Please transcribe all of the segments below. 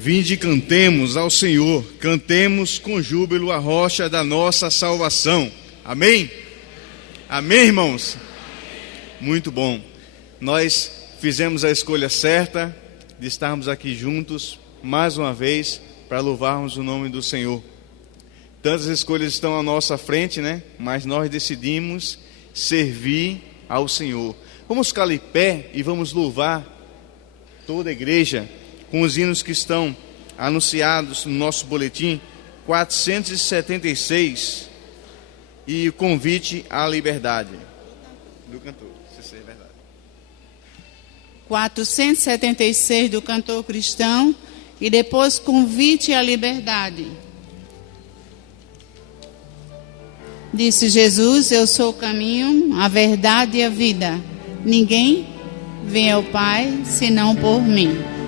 Vinde e cantemos ao Senhor, cantemos com júbilo a rocha da nossa salvação. Amém? Amém, irmãos? Muito bom. Nós fizemos a escolha certa de estarmos aqui juntos, mais uma vez, para louvarmos o nome do Senhor. Tantas escolhas estão à nossa frente, né? Mas nós decidimos servir ao Senhor. Vamos ficar em pé e vamos louvar toda a igreja com os hinos que estão anunciados no nosso boletim 476 e o convite à liberdade do cantor, se é verdade. 476 do cantor cristão e depois convite à liberdade. Disse Jesus: eu sou o caminho, a verdade e a vida. Ninguém vem ao Pai senão por mim.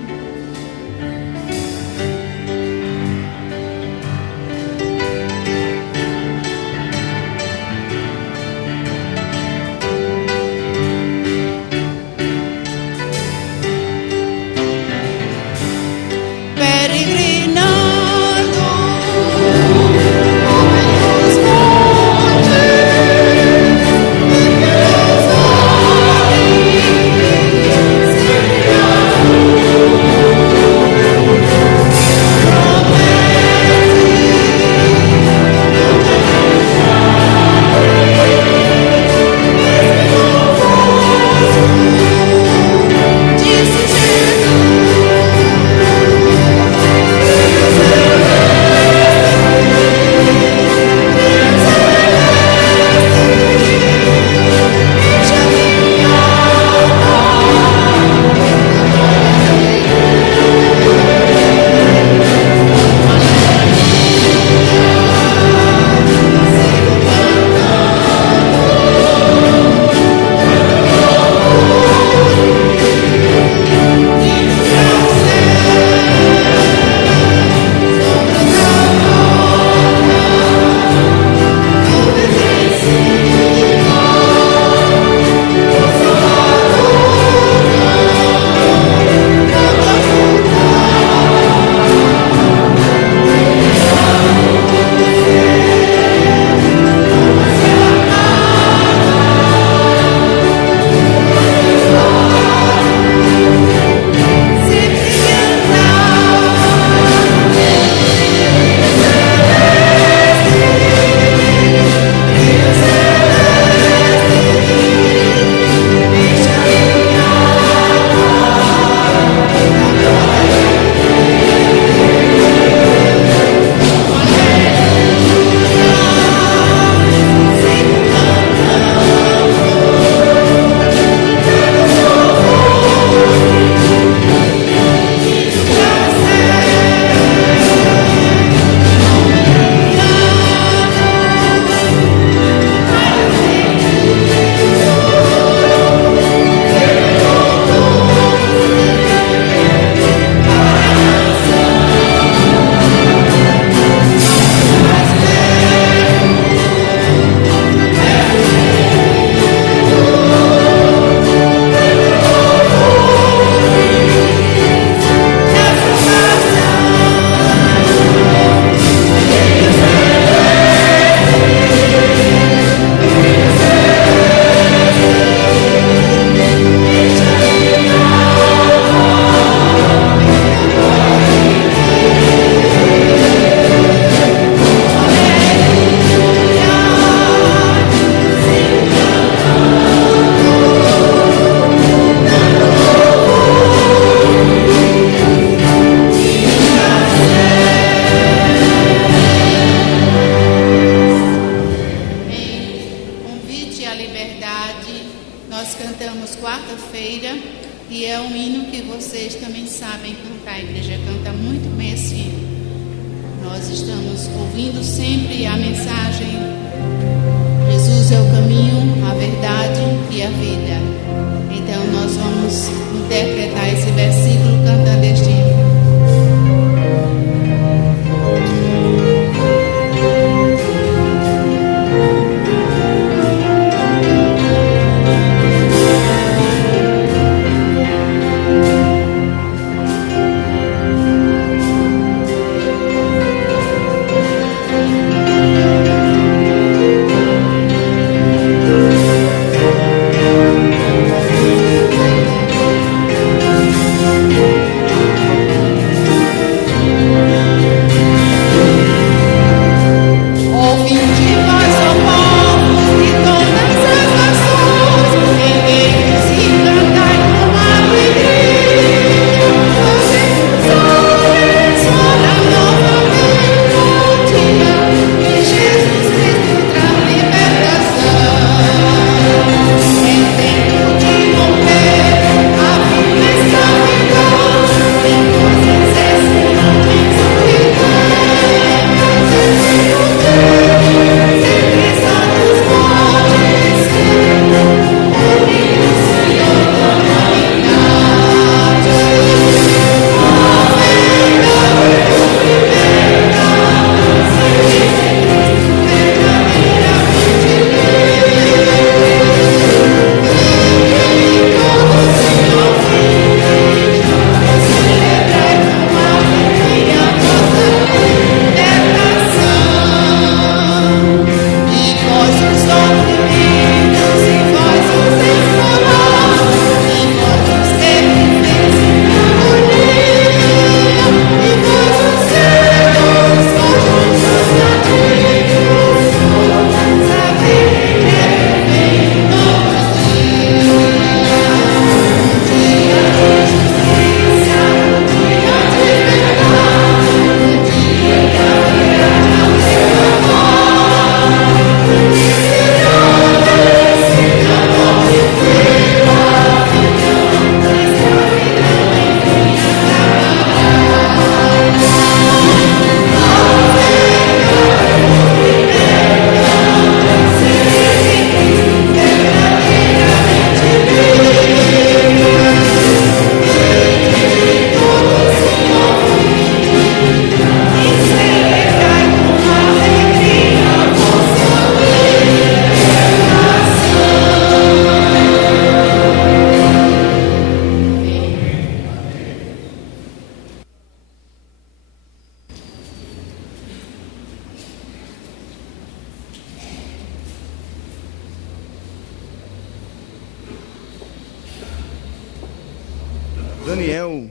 Daniel,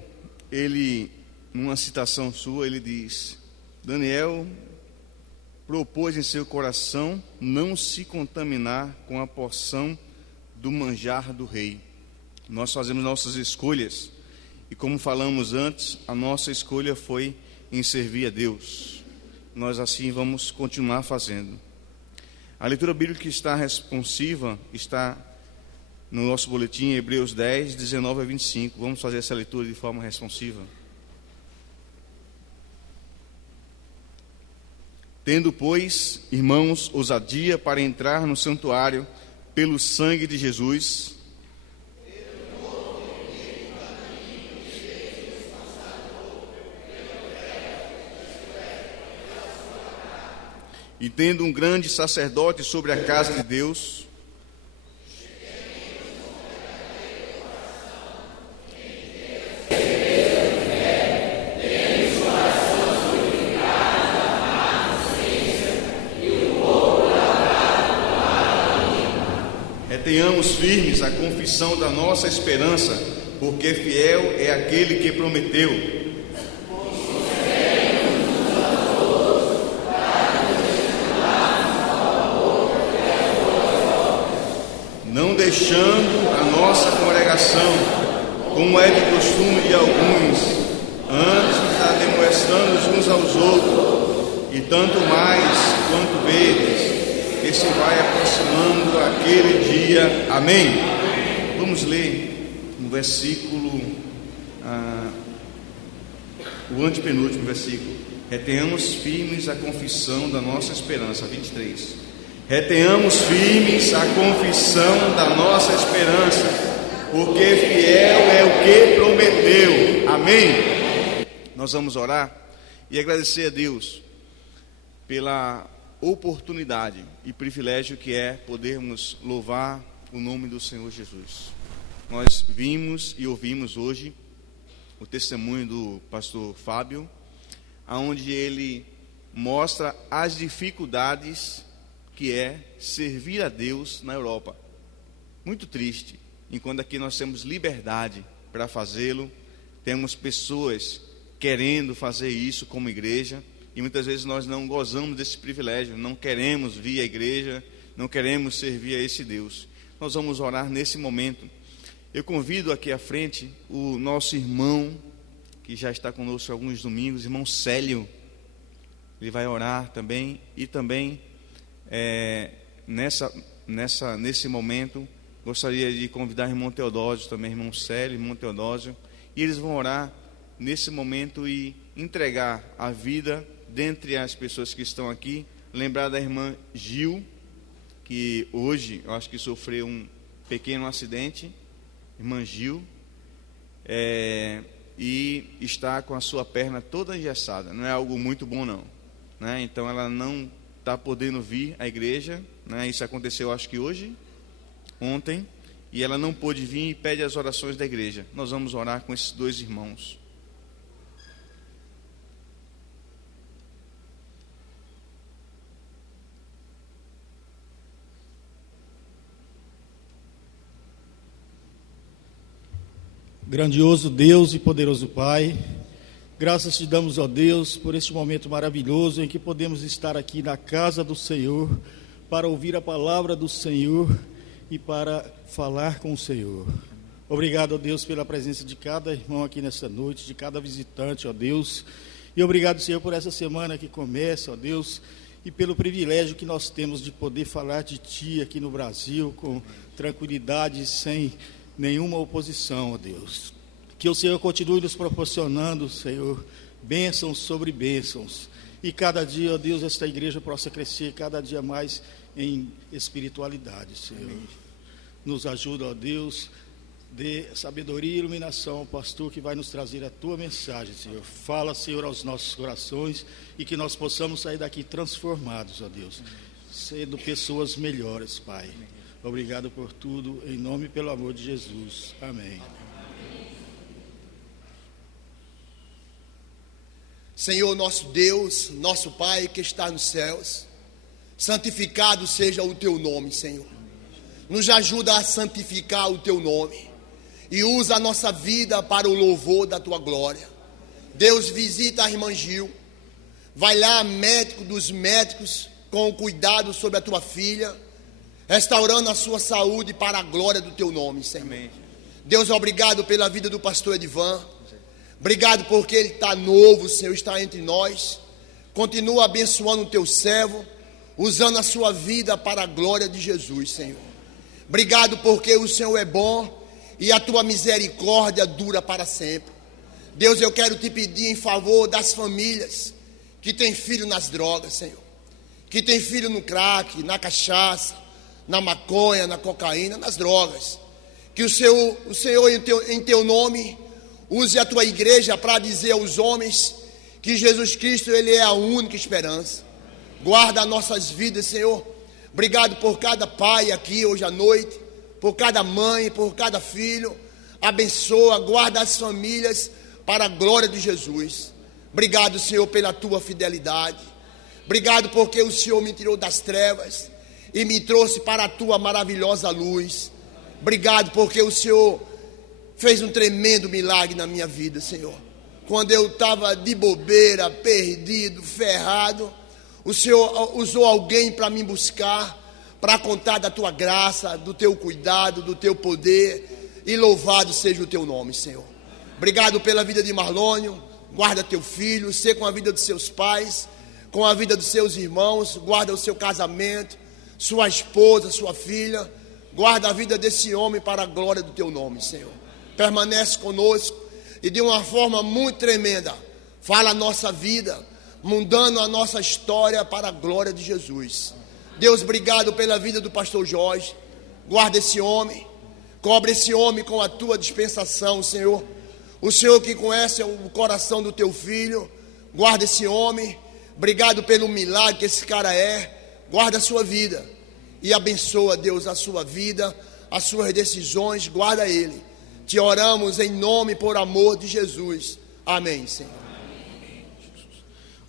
ele, numa citação sua, ele diz: Daniel propôs em seu coração não se contaminar com a porção do manjar do rei. Nós fazemos nossas escolhas, e como falamos antes, a nossa escolha foi em servir a Deus. Nós assim vamos continuar fazendo. A leitura bíblica que está responsiva está no nosso boletim, Hebreus 10, 19 a 25. Vamos fazer essa leitura de forma responsiva. Tendo, pois, irmãos, ousadia para entrar no santuário pelo sangue de Jesus, e tendo um grande sacerdote sobre a casa de Deus, retenhamos firmes a confissão da nossa esperança, porque fiel é aquele que prometeu. Não deixando a nossa congregação, como é de costume de alguns, antes admoestando uns aos outros, e tanto mais quanto vedes que se vai aproximando aquele dia. Amém. Vamos ler um versículo, o antepenúltimo versículo. Retenhamos firmes a confissão da nossa esperança, 23. Retenhamos firmes a confissão da nossa esperança, porque fiel é o que prometeu. Amém. Nós vamos orar e agradecer a Deus pela oportunidade e privilégio que é podermos louvar o nome do Senhor Jesus. Nós vimos e ouvimos hoje o testemunho do pastor Fábio, onde ele mostra as dificuldades que é servir a Deus na Europa. Muito triste, enquanto aqui nós temos liberdade para fazê-lo, temos pessoas querendo fazer isso como igreja, e muitas vezes nós não gozamos desse privilégio, não queremos vir à igreja, não queremos servir a esse Deus. Nós vamos orar nesse momento. Eu convido aqui à frente o nosso irmão, que já está conosco alguns domingos, irmão Célio. Ele vai orar também, e também nesse momento gostaria de convidar o irmão Teodósio também, irmão Célio, irmão Teodósio, e eles vão orar nesse momento e entregar a vida dentre as pessoas que estão aqui. Lembrar da irmã Gil, que hoje eu acho que sofreu um pequeno acidente, irmã Gil, e está com a sua perna toda engessada. Não é algo muito bom não, né? Então ela não está podendo vir à igreja, né? Isso aconteceu acho que ontem, e ela não pôde vir e pede as orações da igreja. Nós vamos orar com esses dois irmãos. Grandioso Deus e poderoso Pai, graças te damos, ó Deus, por este momento maravilhoso em que podemos estar aqui na casa do Senhor, para ouvir a palavra do Senhor e para falar com o Senhor. Obrigado, ó Deus, pela presença de cada irmão aqui nessa noite, de cada visitante, ó Deus. E obrigado, Senhor, por essa semana que começa, ó Deus, e pelo privilégio que nós temos de poder falar de Ti aqui no Brasil, com tranquilidade, sem nenhuma oposição, ó Deus. Que o Senhor continue nos proporcionando, Senhor, bênçãos sobre bênçãos. E cada dia, ó Deus, esta igreja possa crescer cada dia mais em espiritualidade, Senhor. Amém. Nos ajuda, ó Deus, dê sabedoria e iluminação ao pastor que vai nos trazer a Tua mensagem, Senhor. Fala, Senhor, aos nossos corações e que nós possamos sair daqui transformados, ó Deus, sendo pessoas melhores, Pai. Amém. Obrigado por tudo, em nome e pelo amor de Jesus. Amém. Senhor nosso Deus, nosso Pai que está nos céus, santificado seja o Teu nome, Senhor. Nos ajuda a santificar o Teu nome. e usa a nossa vida para o louvor da tua glória. Deus, visita a irmã Gil, vai lá, médico dos médicos, com cuidado sobre a tua filha, restaurando a sua saúde para a glória do teu nome, Senhor. Amém. Deus, obrigado pela vida do pastor Edivan. Obrigado porque ele está novo, Senhor, está entre nós. Continua abençoando o teu servo, usando a sua vida para a glória de Jesus, Senhor. Obrigado porque o Senhor é bom e a tua misericórdia dura para sempre. Deus, eu quero te pedir em favor das famílias que têm filho nas drogas, Senhor, que tem filho no crack, na cachaça, na maconha, na cocaína, nas drogas. Que o Senhor em teu nome use a tua igreja para dizer aos homens que Jesus Cristo, Ele é a única esperança. Guarda as nossas vidas, Senhor. Obrigado por cada pai aqui hoje à noite, por cada mãe, por cada filho. Abençoa, guarda as famílias para a glória de Jesus. Obrigado, Senhor, pela tua fidelidade. Obrigado porque o Senhor me tirou das trevas e me trouxe para a tua maravilhosa luz. Obrigado porque o Senhor fez um tremendo milagre na minha vida, Senhor. Quando eu estava de bobeira, perdido, ferrado, o Senhor usou alguém para me buscar, para contar da tua graça, do teu cuidado, do teu poder, e louvado seja o teu nome, Senhor. Obrigado pela vida de Marlônio, guarda teu filho, ser com a vida dos seus pais, com a vida dos seus irmãos, guarda o seu casamento, sua esposa, sua filha, guarda a vida desse homem para a glória do teu nome, Senhor. Permanece conosco e de uma forma muito tremenda, fala a nossa vida, mudando a nossa história para a glória de Jesus. Deus, obrigado pela vida do pastor Jorge, guarda esse homem, cobre esse homem com a tua dispensação, Senhor. O Senhor que conhece o coração do teu filho, guarda esse homem. Obrigado pelo milagre que esse cara é. Guarda a sua vida e abençoa, Deus, a sua vida, as suas decisões. Guarda ele. Te oramos em nome e por amor de Jesus. Amém, Senhor.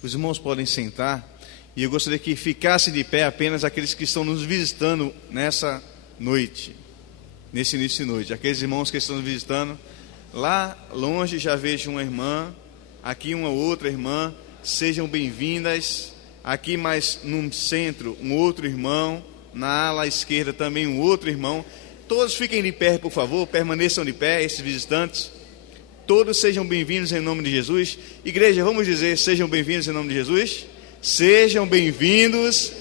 Os irmãos podem sentar. E eu gostaria que ficasse de pé apenas aqueles que estão nos visitando nessa noite, nesse início de noite. Aqueles irmãos que estão nos visitando. Lá longe já vejo uma irmã, aqui uma outra irmã. Sejam bem-vindas. Aqui mais no centro um outro irmão, na ala esquerda também um outro irmão. Todos fiquem de pé, por favor, permaneçam de pé, esses visitantes. Todos sejam bem-vindos em nome de Jesus. Igreja, vamos dizer, sejam bem-vindos em nome de Jesus. Sejam bem-vindos.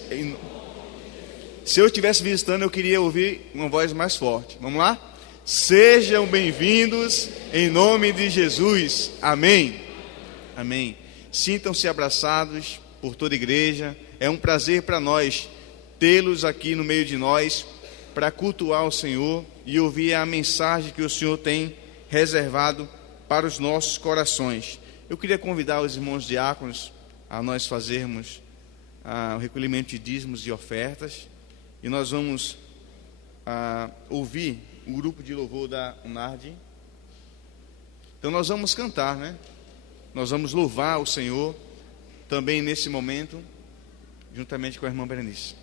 Se eu estivesse visitando, eu queria ouvir uma voz mais forte. Vamos lá? Sejam bem-vindos em nome de Jesus. Amém. Amém. Sintam-se abraçados por toda a igreja. É um prazer para nós tê-los aqui no meio de nós para cultuar o Senhor e ouvir a mensagem que o Senhor tem reservado para os nossos corações. Eu queria convidar os irmãos diáconos a nós fazermos o recolhimento de dízimos e ofertas, e nós vamos ouvir o grupo de louvor da UNARD. Então nós vamos cantar, né? Nós vamos louvar o Senhor também nesse momento, juntamente com a irmã Berenice.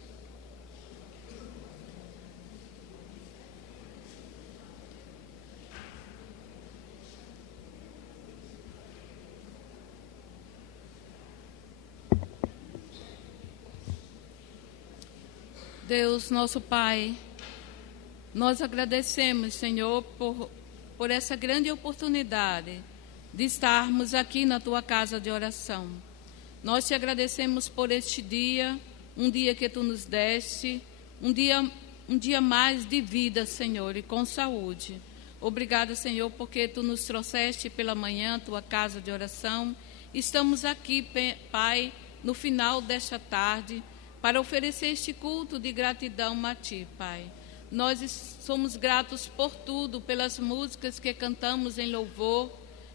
Deus, nosso Pai, nós agradecemos, Senhor, por essa grande oportunidade de estarmos aqui na Tua casa de oração. Nós te agradecemos por este dia, um dia que Tu nos deste, um dia mais de vida, Senhor, e com saúde. Obrigada, Senhor, porque Tu nos trouxeste pela manhã, Tua casa de oração. Estamos aqui, Pai, no final desta tarde, para oferecer este culto de gratidão a Ti, Pai. Nós somos gratos por tudo, pelas músicas que cantamos em louvor,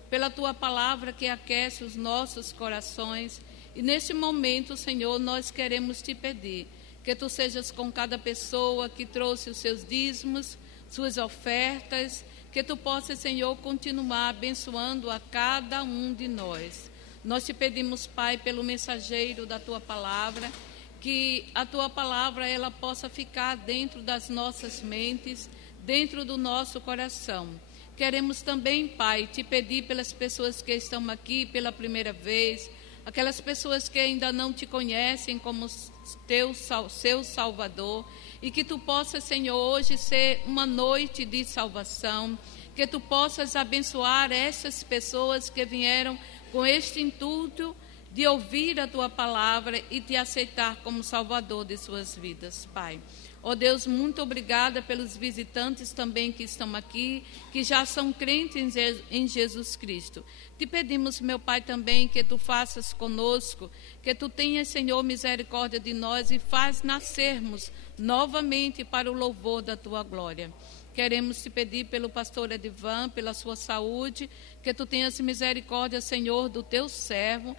pela Tua palavra que aquece os nossos corações. E neste momento, Senhor, nós queremos Te pedir que Tu sejas com cada pessoa que trouxe os seus dízimos, suas ofertas, que Tu possas, Senhor, continuar abençoando a cada um de nós. Nós Te pedimos, Pai, pelo mensageiro da Tua palavra, que a Tua palavra ela possa ficar dentro das nossas mentes, dentro do nosso coração. Queremos também, Pai, te pedir pelas pessoas que estão aqui pela primeira vez, aquelas pessoas que ainda não te conhecem como seu Salvador, e que tu possas, Senhor, hoje ser uma noite de salvação, que tu possas abençoar essas pessoas que vieram com este intuito de ouvir a tua palavra e te aceitar como Salvador de suas vidas, Pai. Ó Deus, muito obrigada pelos visitantes também que estão aqui, que já são crentes em Jesus Cristo. Te pedimos, meu Pai, também que tu faças conosco, que tu tenhas, Senhor, misericórdia de nós e faz nascermos novamente para o louvor da tua glória. Queremos te pedir pelo pastor Edivan, pela sua saúde, que tu tenhas misericórdia, Senhor, do teu servo,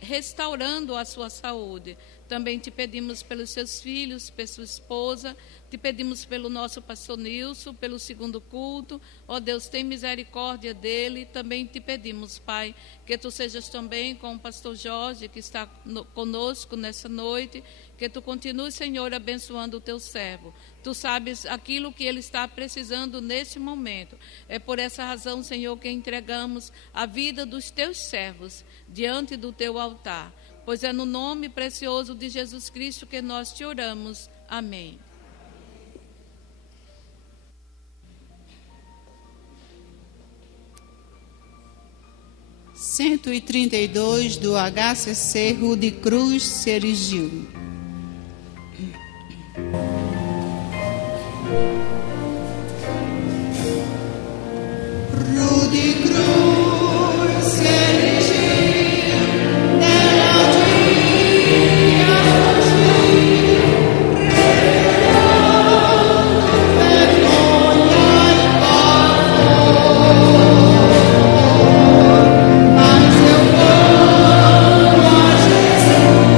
restaurando a sua saúde. Também te pedimos pelos seus filhos, pela sua esposa, te pedimos pelo nosso pastor Nilson, pelo segundo culto. Ó Deus, tem misericórdia dele. Também te pedimos, Pai, que tu sejas também com o pastor Jorge, que está conosco nessa noite, que tu continue, Senhor, abençoando o teu servo. Tu sabes aquilo que ele está precisando neste momento. É por essa razão, Senhor, que entregamos a vida dos teus servos diante do teu altar. Pois é no nome precioso de Jesus Cristo que nós te oramos. Amém. Cento e 32 do HCC Rude Cruz se erigiu. Rude Cruz se erigiu. Mas eu vou a Jesus.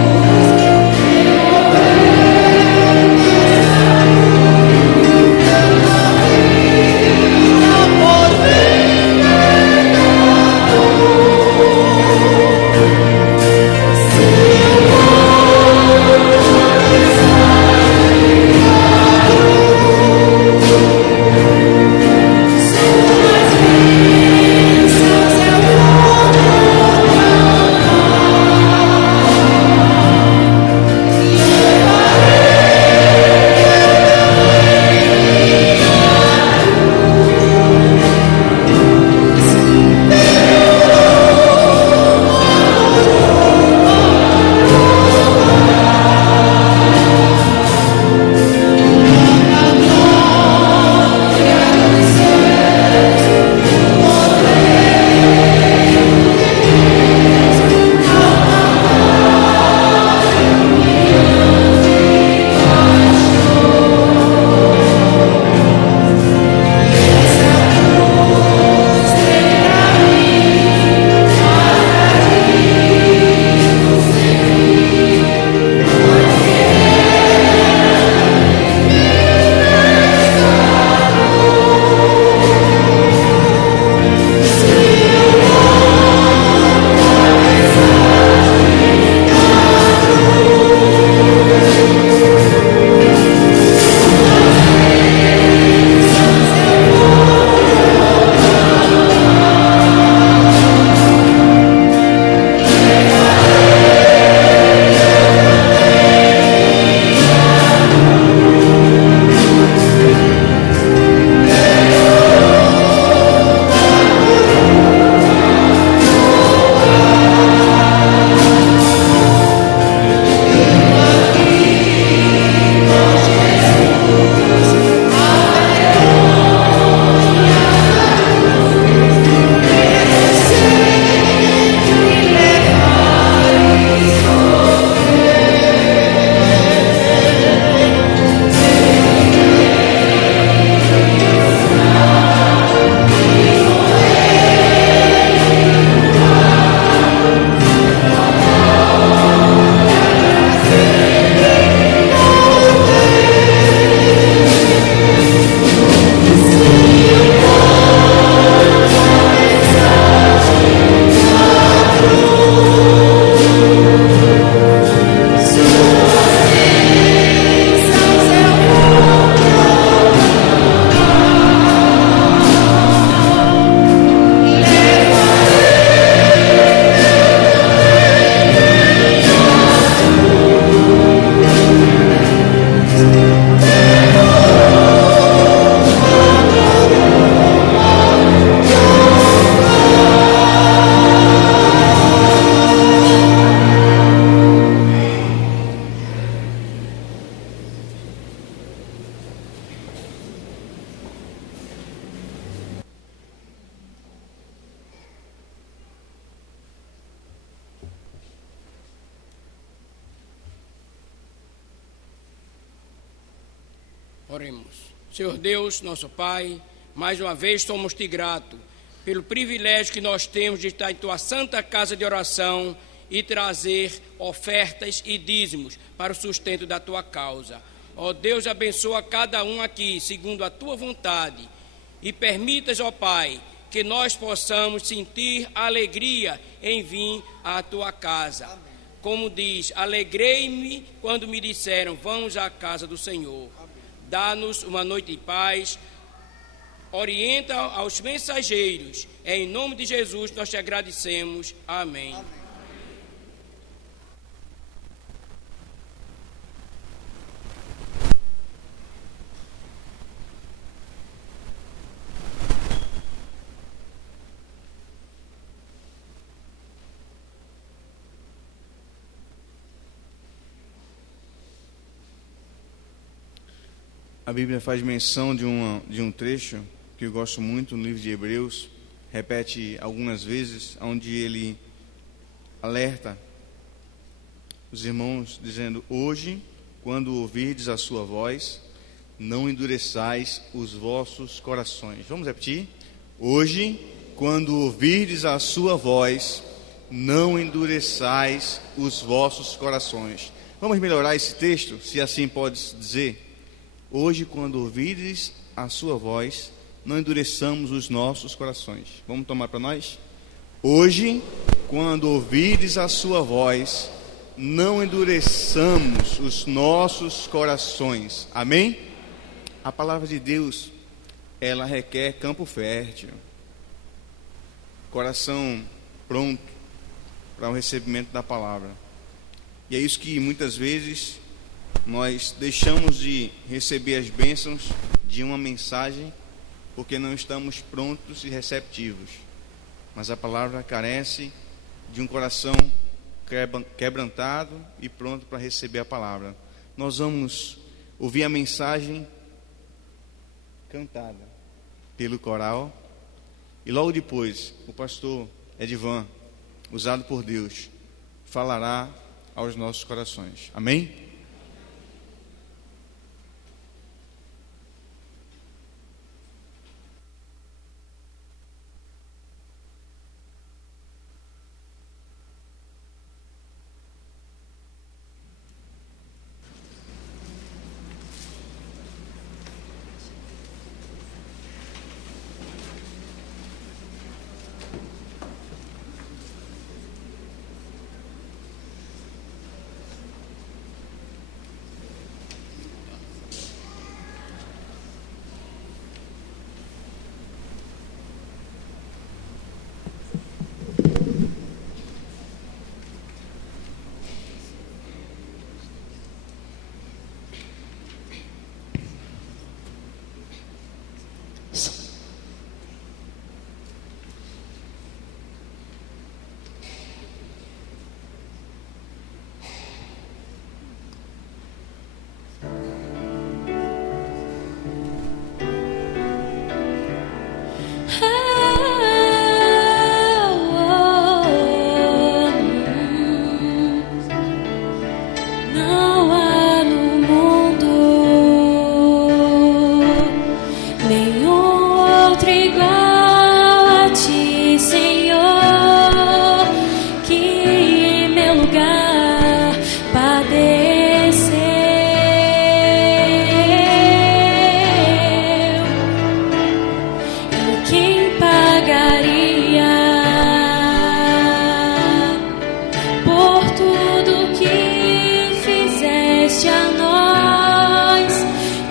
Oremos. Senhor Deus, nosso Pai, mais uma vez somos-te gratos pelo privilégio que nós temos de estar em tua santa casa de oração e trazer ofertas e dízimos para o sustento da tua causa. Ó Deus, abençoa cada um aqui, segundo a tua vontade, e permitas, ó Pai, que nós possamos sentir alegria em vir à tua casa. Amém. Como diz, alegrei-me quando me disseram, vamos à casa do Senhor. Dá-nos uma noite de paz, orienta aos mensageiros. Em nome de Jesus nós te agradecemos. Amém. Amém. A Bíblia faz menção de um trecho que eu gosto muito no livro de Hebreus, repete algumas vezes, onde ele alerta os irmãos, dizendo: hoje, quando ouvirdes a sua voz, não endureçais os vossos corações. Vamos repetir? Hoje, quando ouvirdes a sua voz, não endureçais os vossos corações. Vamos melhorar esse texto, se assim pode dizer. Hoje, quando ouvirdes a sua voz, não endureçamos os nossos corações. Vamos tomar para nós? Hoje, quando ouvirdes a sua voz, não endureçamos os nossos corações. Amém? A palavra de Deus, ela requer campo fértil, coração pronto para o recebimento da palavra. E é isso que muitas vezes nós deixamos de receber as bênçãos de uma mensagem porque não estamos prontos e receptivos. Mas a palavra carece de um coração quebrantado e pronto para receber a palavra. Nós vamos ouvir a mensagem cantada pelo coral e logo depois o pastor Edivan, usado por Deus, falará aos nossos corações. Amém?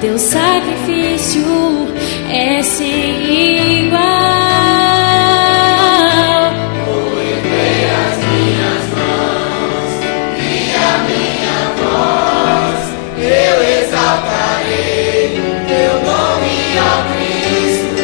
Teu sacrifício é sem igual. Eu erguei as minhas mãos e a minha voz, eu exaltarei teu nome, ó Cristo.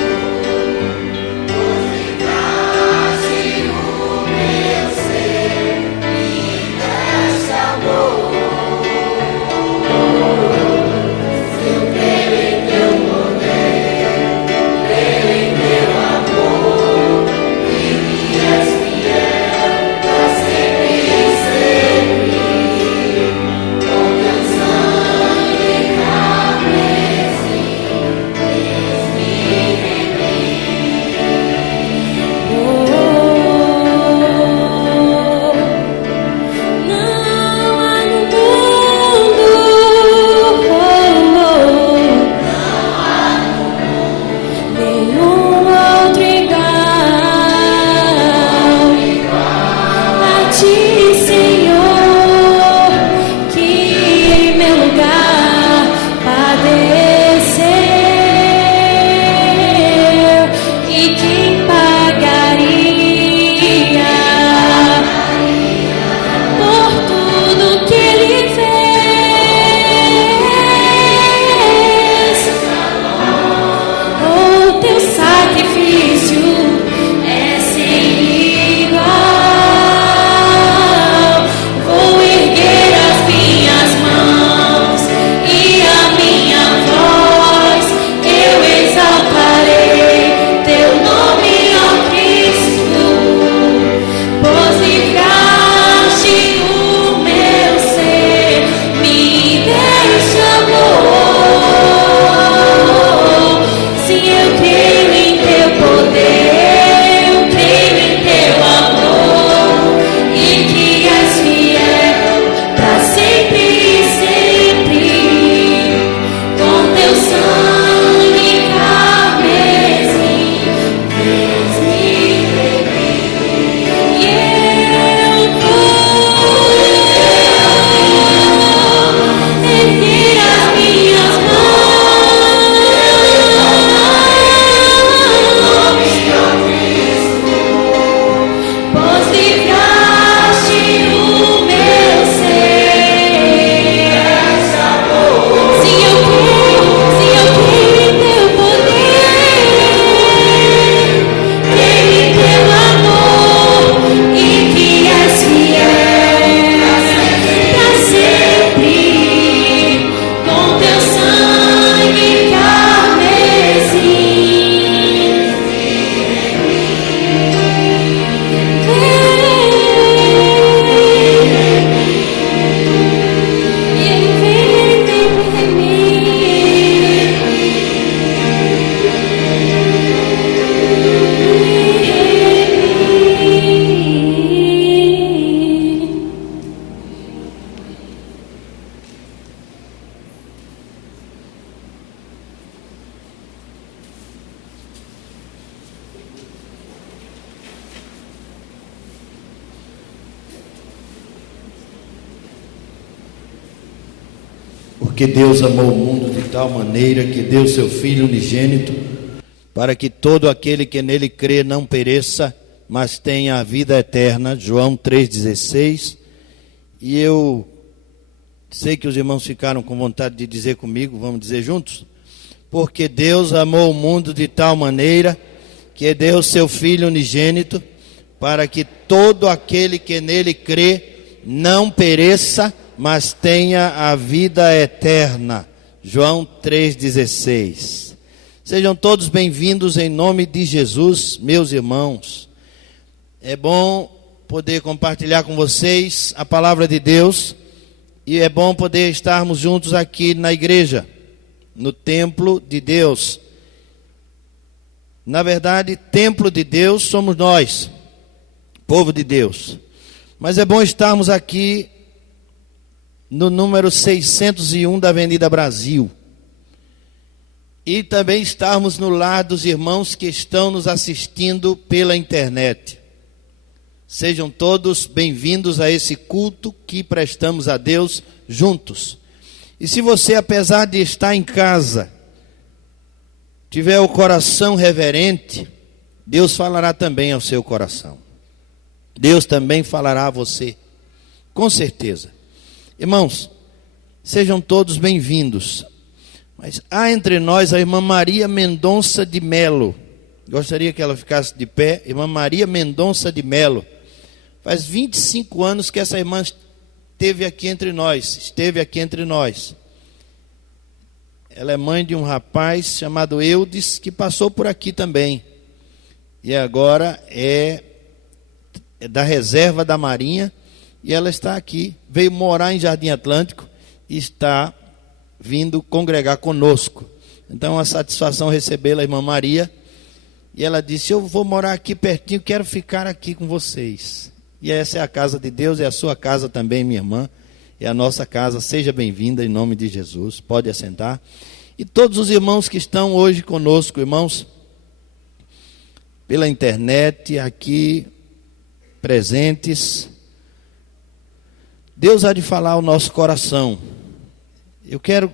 Porque Deus amou o mundo de tal maneira que deu seu Filho unigênito, para que todo aquele que nele crê não pereça, mas tenha a vida eterna. João 3,16. E eu sei que os irmãos ficaram com vontade de dizer comigo, vamos dizer juntos? Porque Deus amou o mundo de tal maneira que deu seu Filho unigênito, para que todo aquele que nele crê não pereça, mas tenha a vida eterna. João 3,16. Sejam todos bem-vindos em nome de Jesus, meus irmãos. É bom poder compartilhar com vocês a palavra de Deus, e é bom poder estarmos juntos aqui na igreja, no templo de Deus. Na verdade, templo de Deus somos nós, povo de Deus. Mas é bom estarmos aqui no número 601 da Avenida Brasil. E também estarmos no lar dos irmãos que estão nos assistindo pela internet. Sejam todos bem-vindos a esse culto que prestamos a Deus juntos. E se você, apesar de estar em casa, tiver o coração reverente, Deus falará também ao seu coração. Deus também falará a você, com certeza. Irmãos, sejam todos bem-vindos. Mas há entre nós a irmã Maria Mendonça de Melo. Gostaria que ela ficasse de pé. Irmã Maria Mendonça de Melo. Faz 25 anos que essa irmã esteve aqui entre nós. Ela é mãe de um rapaz chamado Eudes, que passou por aqui também. E agora é da reserva da Marinha. E ela está aqui. Veio morar em Jardim Atlântico e está vindo congregar conosco. Então, é uma satisfação recebê-la, a irmã Maria. E ela disse: eu vou morar aqui pertinho, quero ficar aqui com vocês. E essa é a casa de Deus, é a sua casa também, minha irmã. É a nossa casa. Seja bem-vinda em nome de Jesus. Pode assentar. E todos os irmãos que estão hoje conosco, irmãos, pela internet, aqui presentes, Deus há de falar ao nosso coração. Eu quero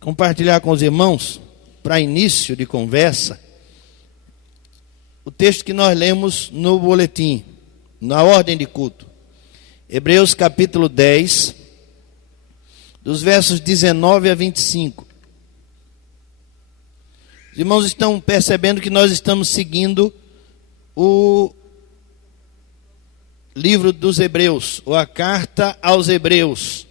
compartilhar com os irmãos, para início de conversa, o texto que nós lemos no boletim, na ordem de culto. Hebreus capítulo 10, dos versos 19 a 25. Os irmãos estão percebendo que nós estamos seguindo o livro dos Hebreus, ou a carta aos Hebreus.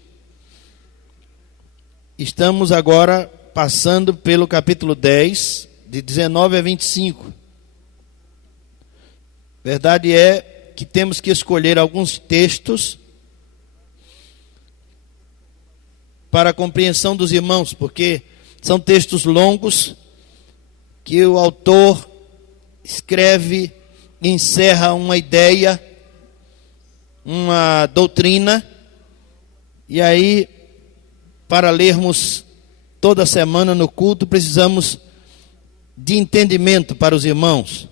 Estamos agora passando pelo capítulo 10, de 19 a 25. Verdade é que temos que escolher alguns textos para a compreensão dos irmãos, porque são textos longos que o autor escreve e encerra uma ideia, uma doutrina, e aí, para lermos toda semana no culto, precisamos de entendimento para os irmãos.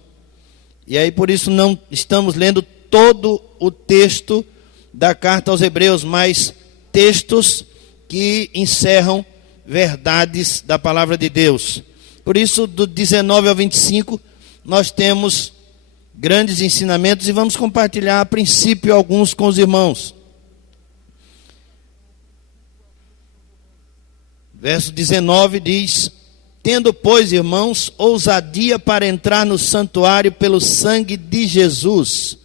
E aí, por isso, não estamos lendo todo o texto da carta aos Hebreus, mas textos que encerram verdades da palavra de Deus. Por isso, do 19 ao 25, nós temos grandes ensinamentos e vamos compartilhar, a princípio, alguns com os irmãos. Verso 19 diz: tendo, pois, irmãos, ousadia para entrar no santuário pelo sangue de Jesus.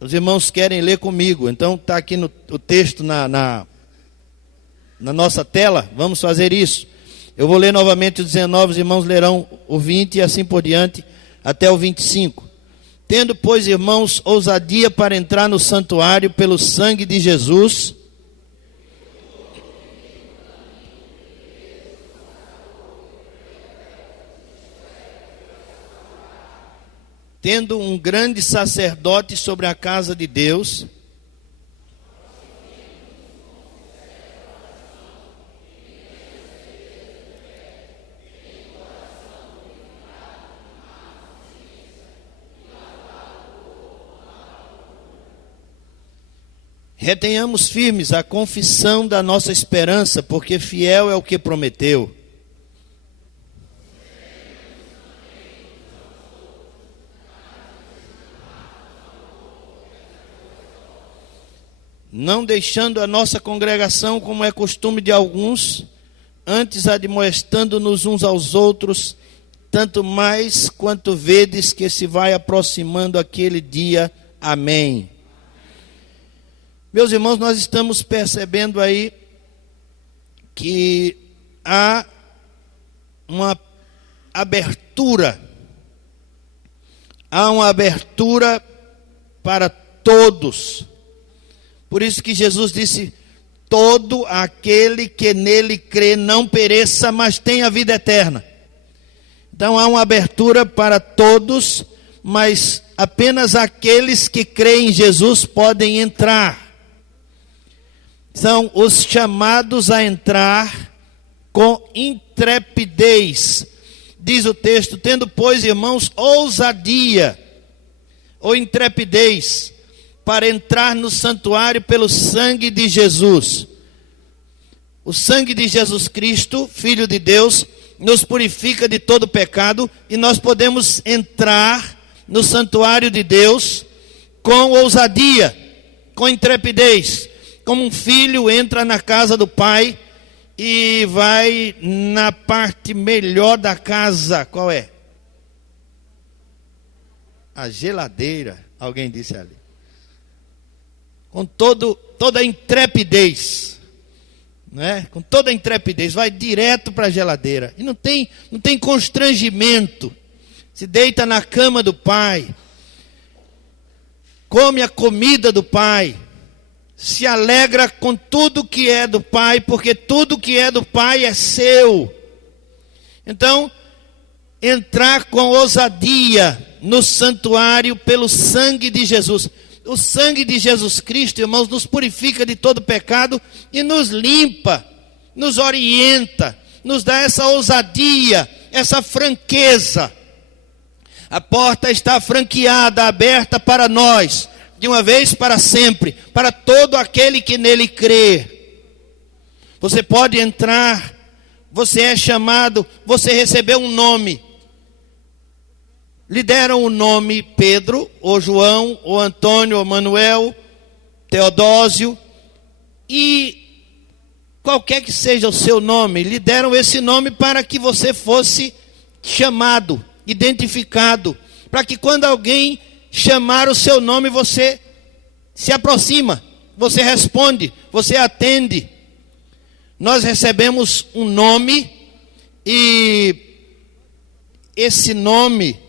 Os irmãos querem ler comigo, então está aqui o texto na nossa tela, vamos fazer isso. Eu vou ler novamente o 19, os irmãos lerão o 20 e assim por diante, até o 25. Tendo, pois, irmãos, ousadia para entrar no santuário pelo sangue de Jesus, tendo um grande sacerdote sobre a casa de Deus, Retenhamos firmes a confissão da nossa esperança, porque fiel é o que prometeu. Não deixando a nossa congregação, como é costume de alguns, antes admoestando-nos uns aos outros, tanto mais quanto vedes que se vai aproximando aquele dia. Amém. Meus irmãos, nós estamos percebendo aí que há uma abertura, para todos. Por isso que Jesus disse: todo aquele que nele crê não pereça, mas tenha vida eterna. Então há uma abertura para todos, mas apenas aqueles que creem em Jesus podem entrar. São os chamados a entrar com intrepidez. Diz o texto: tendo, pois, irmãos, ousadia ou intrepidez para entrar no santuário pelo sangue de Jesus. O sangue de Jesus Cristo, Filho de Deus, nos purifica de todo pecado e nós podemos entrar no santuário de Deus com ousadia, com intrepidez, como um filho entra na casa do pai e vai na parte melhor da casa. Qual é? A geladeira, alguém disse ali. Com toda a intrepidez, né? Com toda a intrepidez, vai direto para a geladeira. E não tem constrangimento. Se deita na cama do pai, come a comida do pai, se alegra com tudo que é do pai, porque tudo que é do pai é seu. Então, entrar com ousadia no santuário pelo sangue de Jesus. O sangue de Jesus Cristo, irmãos, nos purifica de todo pecado e nos limpa, nos orienta, nos dá essa ousadia, essa franqueza. A porta está franqueada, aberta para nós, de uma vez para sempre, para todo aquele que nele crê. Você pode entrar, você é chamado, você recebeu um nome. Lhe deram o nome Pedro, ou João, ou Antônio, ou Manuel, Teodósio, e qualquer que seja o seu nome, lhe deram esse nome para que você fosse chamado, identificado, para que quando alguém chamar o seu nome, você se aproxima, você responde, você atende. Nós recebemos um nome, e esse nome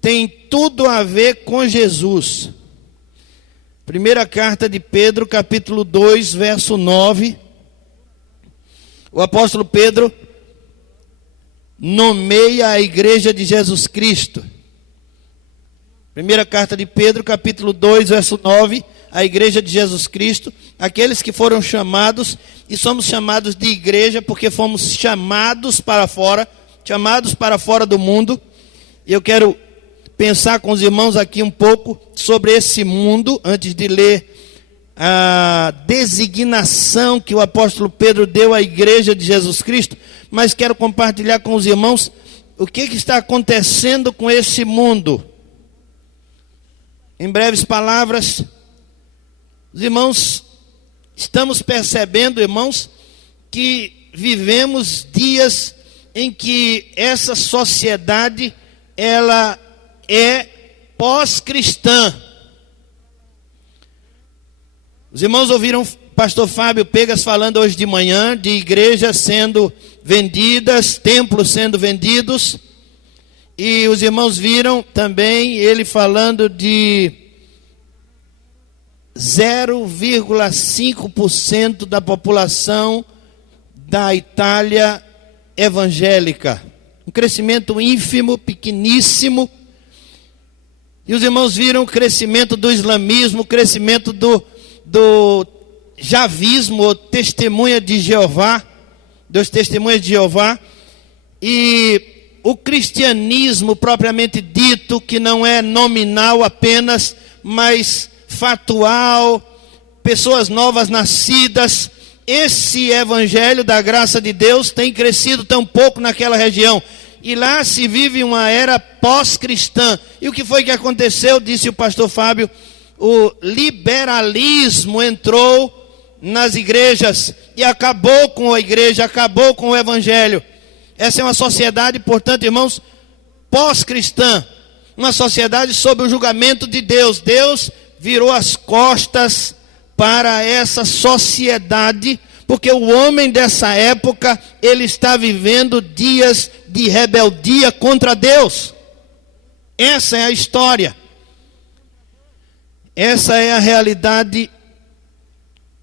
tem tudo a ver com Jesus. Primeira carta de Pedro, capítulo 2, verso 9. O apóstolo Pedro nomeia a igreja de Jesus Cristo. Primeira carta de Pedro, capítulo 2, verso 9. A igreja de Jesus Cristo, aqueles que foram chamados, e somos chamados de igreja porque fomos chamados para fora do mundo. E eu quero pensar com os irmãos aqui um pouco sobre esse mundo, antes de ler a designação que o apóstolo Pedro deu à igreja de Jesus Cristo, mas quero compartilhar com os irmãos o que está acontecendo com esse mundo. Em breves palavras, os irmãos, estamos percebendo, irmãos, que vivemos dias em que essa sociedade, ela é pós-cristã. Os irmãos ouviram o pastor Fábio Pegas falando hoje de manhã de igrejas sendo vendidas, templos sendo vendidos, e os irmãos viram também ele falando de 0,5% da população da Itália evangélica. Um crescimento ínfimo, pequeníssimo. E os irmãos viram o crescimento do islamismo, o crescimento do javismo, testemunha de Jeová, dos testemunhas de Jeová, e o cristianismo propriamente dito, que não é nominal apenas, mas factual, pessoas novas nascidas. Esse evangelho da graça de Deus tem crescido tão pouco naquela região. E lá se vive uma era pós-cristã. E o que foi que aconteceu? Disse o pastor Fábio, o liberalismo entrou nas igrejas e acabou com a igreja, acabou com o evangelho. Essa é uma sociedade, portanto, irmãos, pós-cristã. Uma sociedade sob o julgamento de Deus. Deus virou as costas para essa sociedade, porque o homem dessa época, ele está vivendo dias de rebeldia contra Deus. Essa é a história. Essa é a realidade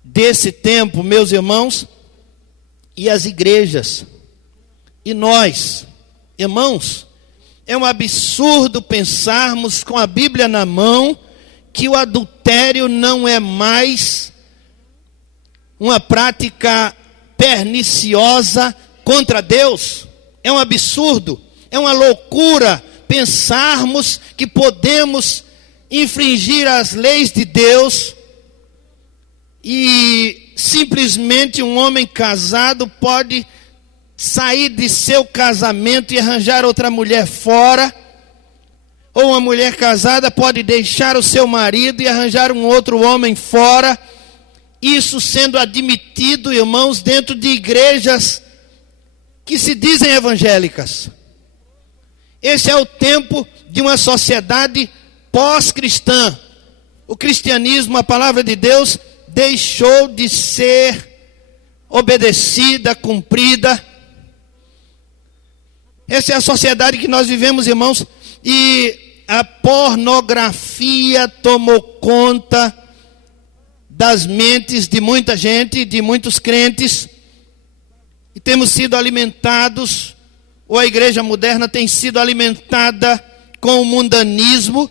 desse tempo, meus irmãos, e as igrejas. E nós, irmãos, é um absurdo pensarmos com a Bíblia na mão que o adultério não é mais uma prática perniciosa contra Deus. É um absurdo, é uma loucura pensarmos que podemos infringir as leis de Deus e simplesmente um homem casado pode sair de seu casamento e arranjar outra mulher fora, ou uma mulher casada pode deixar o seu marido e arranjar um outro homem fora. Isso sendo admitido, irmãos, dentro de igrejas que se dizem evangélicas. Esse é o tempo de uma sociedade pós-cristã. O cristianismo, a palavra de Deus, deixou de ser obedecida, cumprida. Essa é a sociedade que nós vivemos, irmãos, e a pornografia tomou conta das mentes de muita gente, de muitos crentes, e temos sido alimentados, ou a igreja moderna tem sido alimentada com o mundanismo,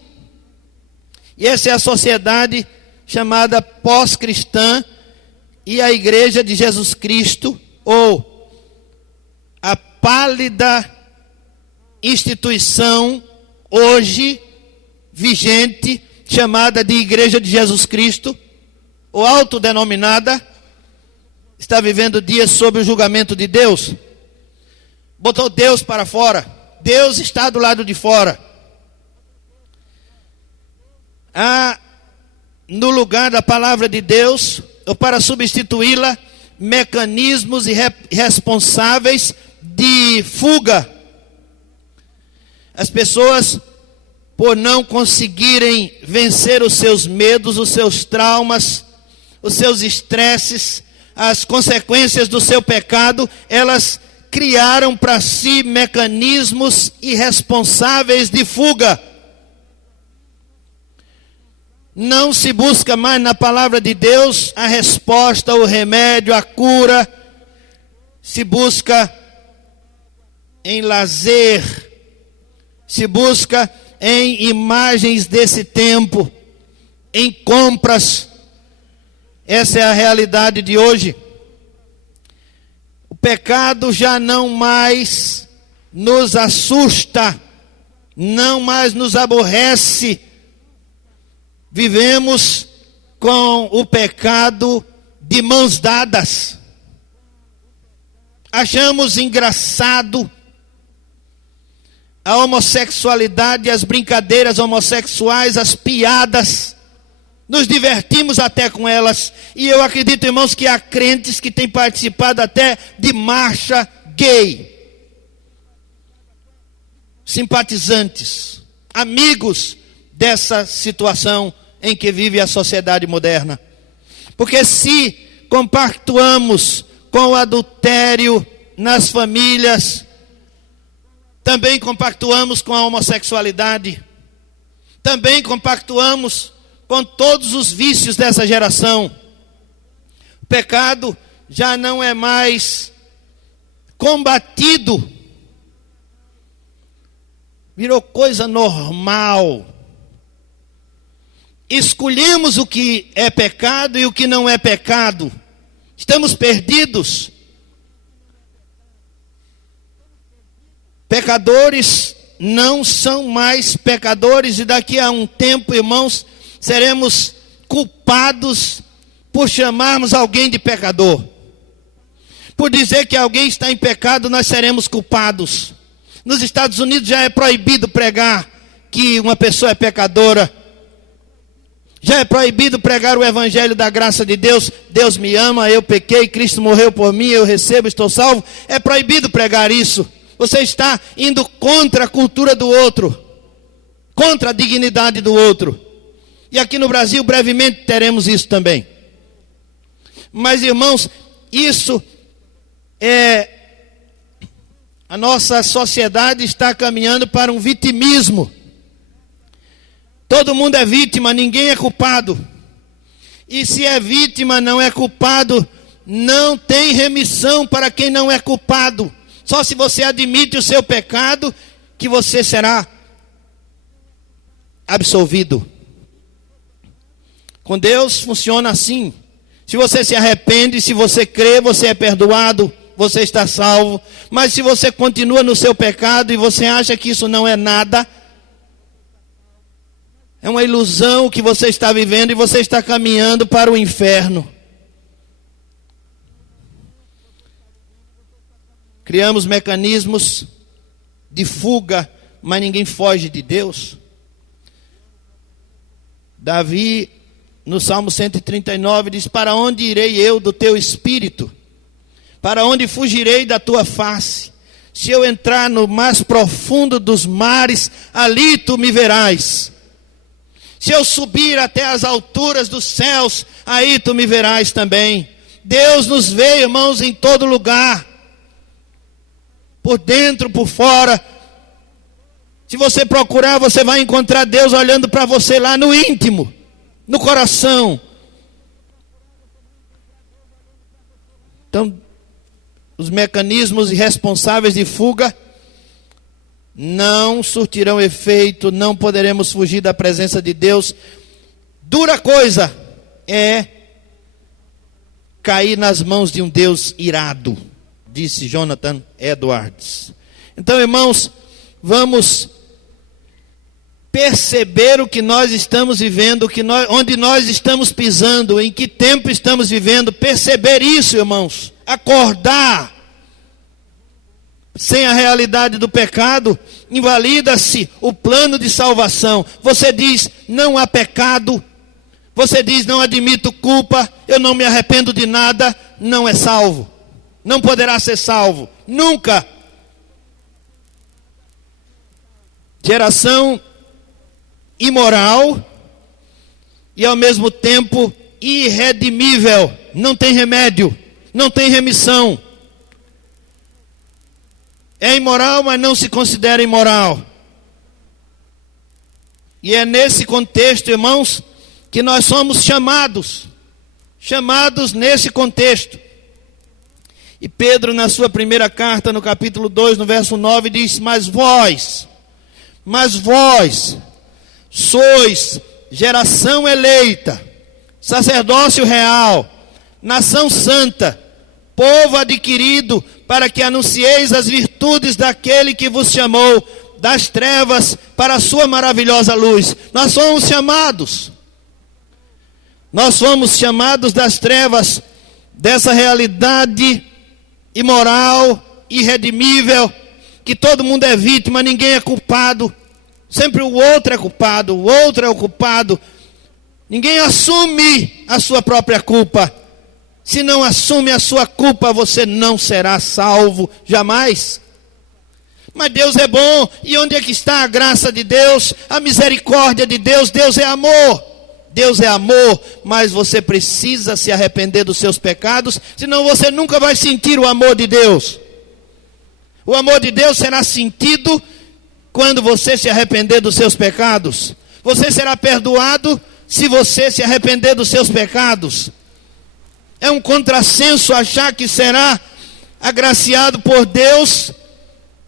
e essa é a sociedade chamada pós-cristã, e a igreja de Jesus Cristo, ou a pálida instituição hoje vigente, chamada de Igreja de Jesus Cristo, ou autodenominada, está vivendo dias sob o julgamento de Deus. Botou Deus para fora. Deus está do lado de fora. Há, no lugar da palavra de Deus, ou para substituí-la, mecanismos responsáveis de fuga. As pessoas, por não conseguirem vencer os seus medos, os seus traumas, os seus estresses, as consequências do seu pecado, elas criaram para si mecanismos irresponsáveis de fuga. Não se busca mais na palavra de Deus a resposta, o remédio, a cura. Se busca em lazer, se busca em imagens desse tempo, em compras. Essa é a realidade de hoje. O pecado já não mais nos assusta, não mais nos aborrece. Vivemos com o pecado de mãos dadas. Achamos engraçado a homossexualidade, as brincadeiras homossexuais, as piadas. Nos divertimos até com elas. E eu acredito, irmãos, que há crentes que têm participado até de marcha gay. Simpatizantes, amigos dessa situação em que vive a sociedade moderna. Porque se compactuamos com o adultério nas famílias, também compactuamos com a homossexualidade, também compactuamos com todos os vícios dessa geração. O pecado já não é mais combatido, virou coisa normal. Escolhemos o que é pecado e o que não é pecado. Estamos perdidos. Pecadores não são mais pecadores, e daqui a um tempo, irmãos, seremos culpados por chamarmos alguém de pecador. Por dizer que alguém está em pecado, nós seremos culpados. Nos Estados Unidos já é proibido pregar que uma pessoa é pecadora. Já é proibido pregar o evangelho da graça de Deus. Deus me ama, eu pequei, Cristo morreu por mim, eu recebo, estou salvo. É proibido pregar isso. Você está indo contra a cultura do outro, contra a dignidade do outro. E aqui no Brasil, brevemente, teremos isso também. Mas, irmãos, isso a nossa sociedade está caminhando para um vitimismo. Todo mundo é vítima, ninguém é culpado. E se é vítima, não é culpado, não tem remissão para quem não é culpado. Só se você admite o seu pecado, que você será absolvido. Com Deus funciona assim. Se você se arrepende, se você crê, você é perdoado, você está salvo. Mas se você continua no seu pecado e você acha que isso não é nada, é uma ilusão que você está vivendo e você está caminhando para o inferno. Criamos mecanismos de fuga, mas ninguém foge de Deus. Davi, no Salmo 139, diz: para onde irei eu do teu espírito? Para onde fugirei da tua face? Se eu entrar no mais profundo dos mares, ali tu me verás. Se eu subir até as alturas dos céus, aí tu me verás também. Deus nos vê, irmãos, em todo lugar. Por dentro, por fora. Se você procurar, você vai encontrar Deus olhando para você lá no íntimo, no coração. Então, os mecanismos irresponsáveis de fuga não surtirão efeito, não poderemos fugir da presença de Deus. Dura coisa é cair nas mãos de um Deus irado, disse Jonathan Edwards. Então, irmãos, vamos perceber o que nós estamos vivendo, onde nós estamos pisando, em que tempo estamos vivendo. Perceber isso, irmãos. Acordar. Sem a realidade do pecado, invalida-se o plano de salvação. Você diz, não há pecado. Você diz, não admito culpa, eu não me arrependo de nada. Não é salvo. Não poderá ser salvo. Nunca. Geração imoral e ao mesmo tempo irredimível. Não tem remédio, não tem remissão. É imoral, mas não se considera imoral. E é nesse contexto, irmãos, que nós somos chamados nesse contexto. E Pedro, na sua primeira carta, no capítulo 2, no verso 9, diz: mas vós sois geração eleita, sacerdócio real, nação santa, povo adquirido, para que anuncieis as virtudes daquele que vos chamou das trevas para a sua maravilhosa luz. Nós fomos chamados das trevas, dessa realidade imoral, irredimível, que todo mundo é vítima, ninguém é culpado. Sempre o outro é culpado, o outro é o culpado. Ninguém assume a sua própria culpa. Se não assume a sua culpa, você não será salvo, jamais. Mas Deus é bom, e onde é que está a graça de Deus, a misericórdia de Deus? Deus é amor. Deus é amor, mas você precisa se arrepender dos seus pecados, senão você nunca vai sentir o amor de Deus. O amor de Deus será sentido quando você se arrepender dos seus pecados. Você será perdoado se você se arrepender dos seus pecados. É um contrassenso achar que será agraciado por Deus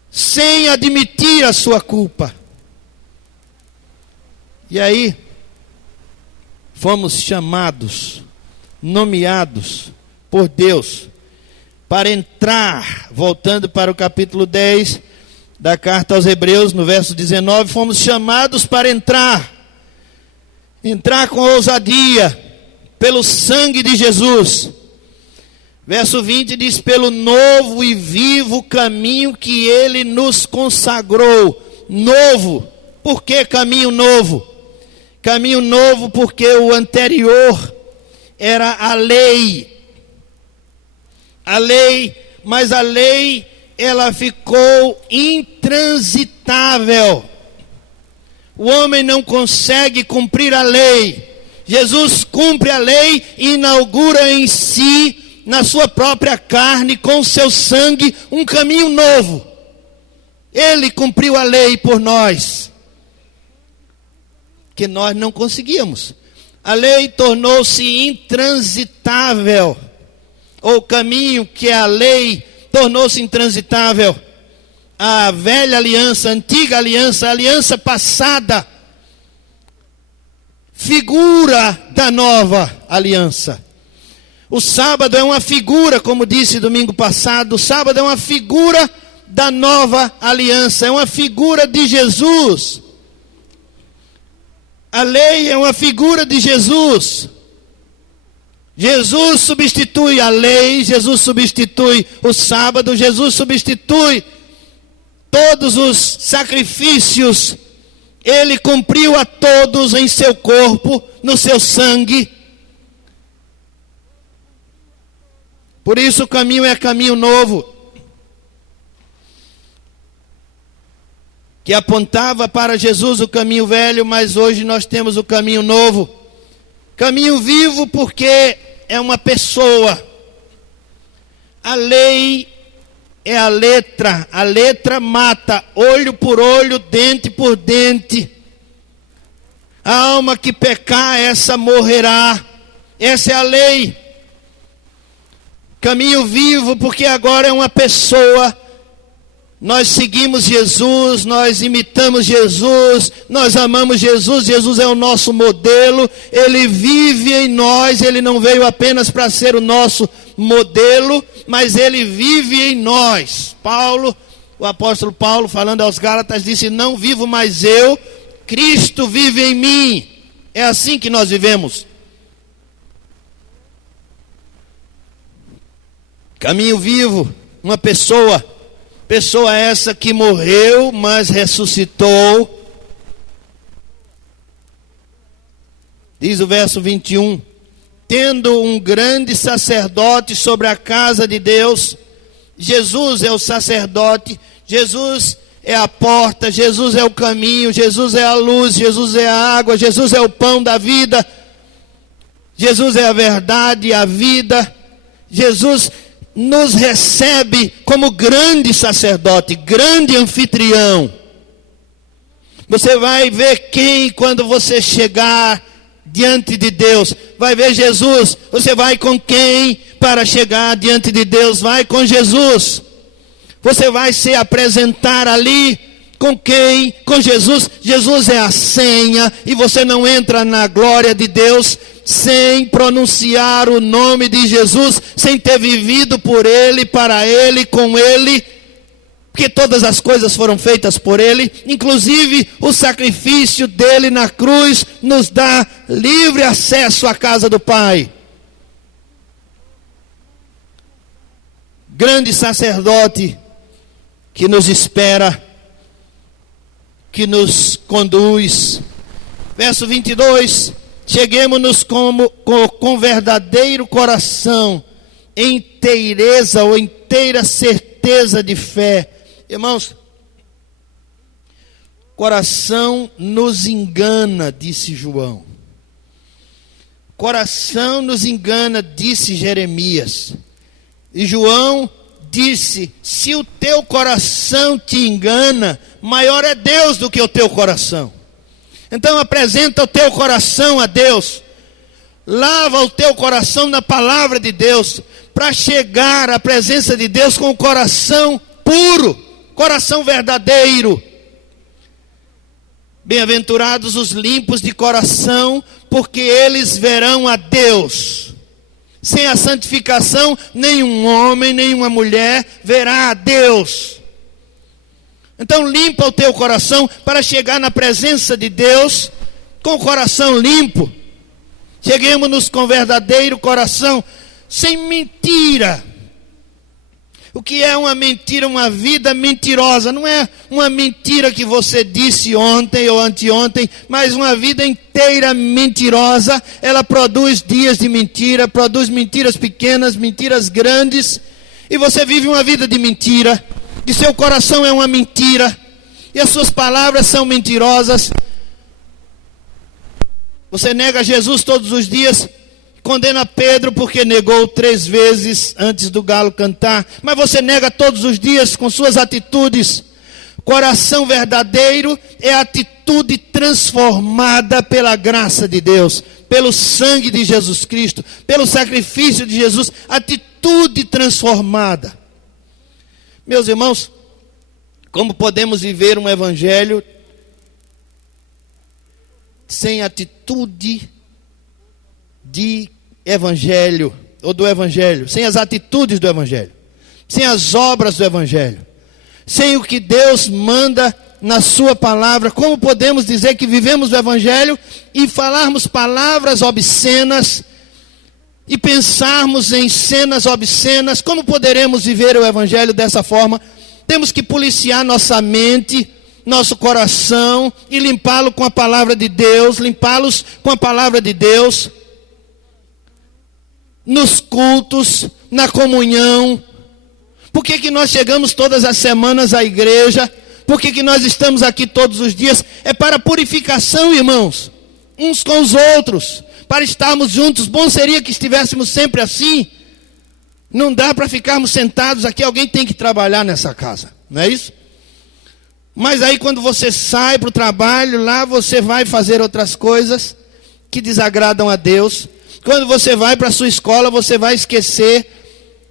sem admitir a sua culpa. E aí, fomos chamados, nomeados por Deus para entrar, voltando para o capítulo 10 da carta aos Hebreus, no verso 19, fomos chamados para entrar com ousadia, pelo sangue de Jesus. Verso 20 diz: pelo novo e vivo caminho que ele nos consagrou. Novo. Por que caminho novo? Caminho novo porque o anterior era a lei. Mas a lei, ela ficou intransitável. O homem não consegue cumprir a lei. Jesus cumpre a lei e inaugura em si, na sua própria carne, com seu sangue, um caminho novo. Ele cumpriu a lei por nós, que nós não conseguíamos. A lei tornou-se intransitável. O caminho que é a lei tornou-se intransitável. A velha aliança, a antiga aliança, a aliança passada, figura da nova aliança. O sábado é uma figura, como disse domingo passado, o sábado é uma figura da nova aliança, é uma figura de Jesus. A lei é uma figura de Jesus. Jesus substitui a lei, Jesus substitui o sábado, Jesus substitui todos os sacrifícios. Ele cumpriu a todos em seu corpo, no seu sangue. Por isso o caminho é caminho novo, que apontava para Jesus o caminho velho, mas hoje nós temos o caminho novo. Caminho vivo porque é uma pessoa. A lei é a letra mata, olho por olho, dente por dente. A alma que pecar, essa morrerá. Essa é a lei. Caminho vivo porque agora é uma pessoa. Nós seguimos Jesus, nós imitamos Jesus, nós amamos Jesus, Jesus é o nosso modelo, Ele vive em nós, Ele não veio apenas para ser o nosso modelo, mas Ele vive em nós. Paulo, o apóstolo Paulo, falando aos Gálatas, disse: não vivo mais eu, Cristo vive em mim. É assim que nós vivemos. Caminho vivo, uma pessoa essa que morreu, mas ressuscitou. Diz o verso 21, tendo um grande sacerdote sobre a casa de Deus. Jesus é o sacerdote, Jesus é a porta, Jesus é o caminho, Jesus é a luz, Jesus é a água, Jesus é o pão da vida, Jesus é a verdade, a vida. Jesus nos recebe como grande sacerdote, grande anfitrião. Você vai ver quem quando você chegar diante de Deus? Vai ver Jesus. Você vai com quem para chegar diante de Deus? Vai com Jesus. Você vai se apresentar ali com quem? Com Jesus. Jesus é a senha e você não entra na glória de Deus sem pronunciar o nome de Jesus, sem ter vivido por Ele, para Ele, com Ele, porque todas as coisas foram feitas por Ele, inclusive o sacrifício dele na cruz nos dá livre acesso à casa do Pai. Grande sacerdote que nos espera, que nos conduz. Verso 22, cheguemos-nos com verdadeiro coração, inteireza ou inteira certeza de fé. Irmãos, coração nos engana, disse João. Coração nos engana, disse Jeremias. E João disse: se o teu coração te engana, maior é Deus do que o teu coração. Então apresenta o teu coração a Deus. Lava o teu coração na palavra de Deus, para chegar à presença de Deus com o coração puro, coração verdadeiro. Bem-aventurados os limpos de coração, porque eles verão a Deus. Sem a santificação, nenhum homem, nenhuma mulher verá a Deus. Então limpa o teu coração para chegar na presença de Deus com o coração limpo. Cheguemos com verdadeiro coração, sem mentira. O que é uma mentira? Uma vida mentirosa. Não é uma mentira que você disse ontem ou anteontem, mas uma vida inteira mentirosa. Ela produz dias de mentira, produz mentiras pequenas, mentiras grandes. E você vive uma vida de mentira. E seu coração é uma mentira. E as suas palavras são mentirosas. Você nega Jesus todos os dias. Condena Pedro porque negou 3 vezes antes do galo cantar. Mas você nega todos os dias com suas atitudes. Coração verdadeiro é atitude transformada pela graça de Deus, pelo sangue de Jesus Cristo, pelo sacrifício de Jesus. Atitude transformada. Meus irmãos, como podemos viver um evangelho sem atitude de evangelho, ou do evangelho, sem as atitudes do evangelho, sem as obras do evangelho, sem o que Deus manda na sua palavra? Como podemos dizer que vivemos o evangelho e falarmos palavras obscenas e pensarmos em cenas obscenas? Como poderemos viver o evangelho dessa forma? Temos que policiar nossa mente, nosso coração e limpá-lo com a palavra de Deus, limpá-los com a palavra de Deus. Nos cultos, na comunhão. Por que nós chegamos todas as semanas à igreja? Por que nós estamos aqui todos os dias? É para purificação, irmãos, uns com os outros, para estarmos juntos. Bom seria que estivéssemos sempre assim. Não dá para ficarmos sentados aqui, alguém tem que trabalhar nessa casa, não é isso? Mas aí quando você sai para o trabalho, lá você vai fazer outras coisas que desagradam a Deus. Quando você vai para a sua escola, você vai esquecer.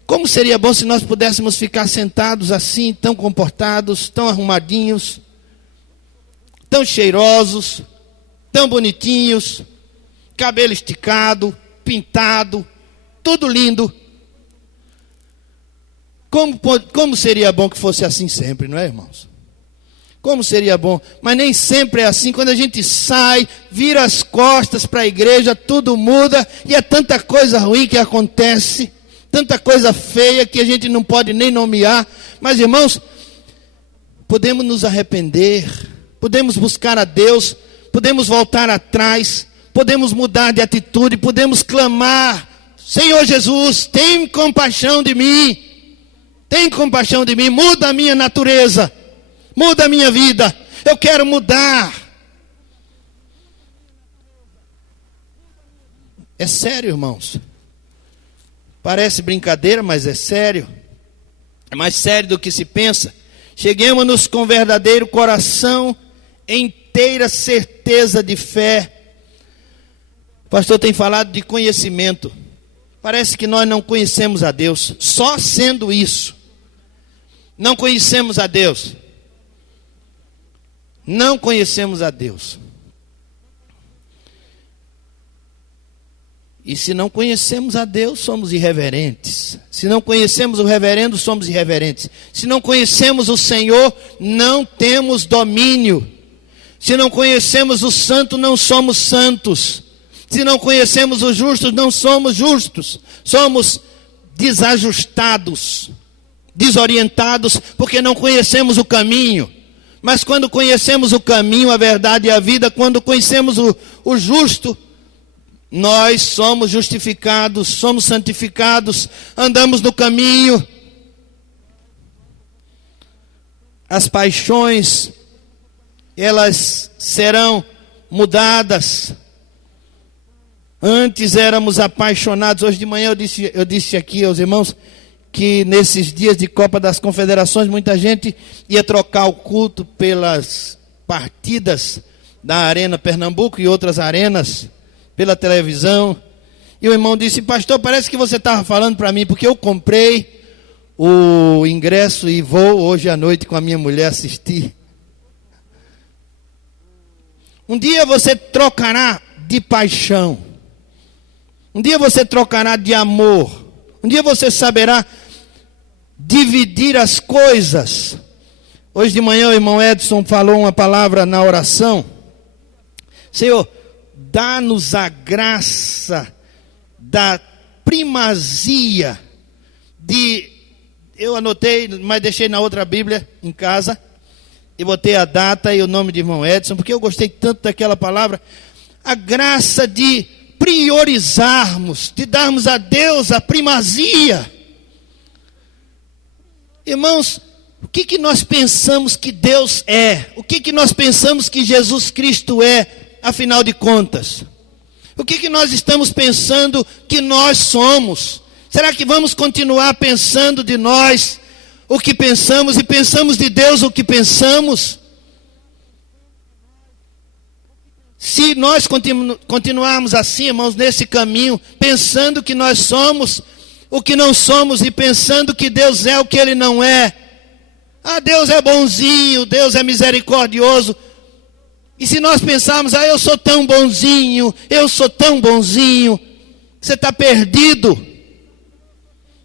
Como seria bom se nós pudéssemos ficar sentados assim, tão comportados, tão arrumadinhos, tão cheirosos, tão bonitinhos, cabelo esticado, pintado, tudo lindo. Como seria bom que fosse assim sempre, não é, irmãos? Como seria bom, mas nem sempre é assim. Quando a gente sai, vira as costas para a igreja, tudo muda, e é tanta coisa ruim que acontece, tanta coisa feia que a gente não pode nem nomear. Mas, irmãos, podemos nos arrepender, podemos buscar a Deus, podemos voltar atrás, podemos mudar de atitude, podemos clamar: Senhor Jesus, tem compaixão de mim, tem compaixão de mim, muda a minha natureza, muda a minha vida, eu quero mudar. É sério, irmãos. Parece brincadeira, mas é sério. É mais sério do que se pensa. Cheguemos-nos com verdadeiro coração, inteira certeza de fé. O pastor tem falado de conhecimento. Parece que nós não conhecemos a Deus. Só sendo isso, não conhecemos a Deus. Não conhecemos a Deus. E se não conhecemos a Deus, somos irreverentes. Se não conhecemos o reverendo, somos irreverentes. Se não conhecemos o Senhor, não temos domínio. Se não conhecemos o santo, não somos santos. Se não conhecemos os justos, não somos justos. Somos desajustados, desorientados, porque não conhecemos o caminho. Mas quando conhecemos o caminho, a verdade e a vida, quando conhecemos o justo, nós somos justificados, somos santificados, andamos no caminho. As paixões, elas serão mudadas. Antes éramos apaixonados. Hoje de manhã eu disse aqui aos irmãos que nesses dias de Copa das Confederações, muita gente ia trocar o culto pelas partidas da Arena Pernambuco e outras arenas, pela televisão. E o irmão disse: pastor, parece que você estava falando para mim, porque eu comprei o ingresso e vou hoje à noite com a minha mulher assistir. Um dia você trocará de paixão. Um dia você trocará de amor. Um dia você saberá dividir as coisas. Hoje de manhã o irmão Edson falou uma palavra na oração: Senhor, dá-nos a graça da primazia de... Eu anotei, mas deixei na outra Bíblia em casa, e botei a data e o nome de irmão Edson, porque eu gostei tanto daquela palavra. A graça de priorizarmos, de darmos a Deus a primazia. Irmãos, o que nós pensamos que Deus é? O que nós pensamos que Jesus Cristo é, afinal de contas? O que nós estamos pensando que nós somos? Será que vamos continuar pensando de nós o que pensamos e pensamos de Deus o que pensamos? Se nós continuarmos assim, irmãos, nesse caminho, pensando que nós somos o que não somos e pensando que Deus é o que Ele não é. Ah, Deus é bonzinho, Deus é misericordioso. E se nós pensarmos, eu sou tão bonzinho, você está perdido.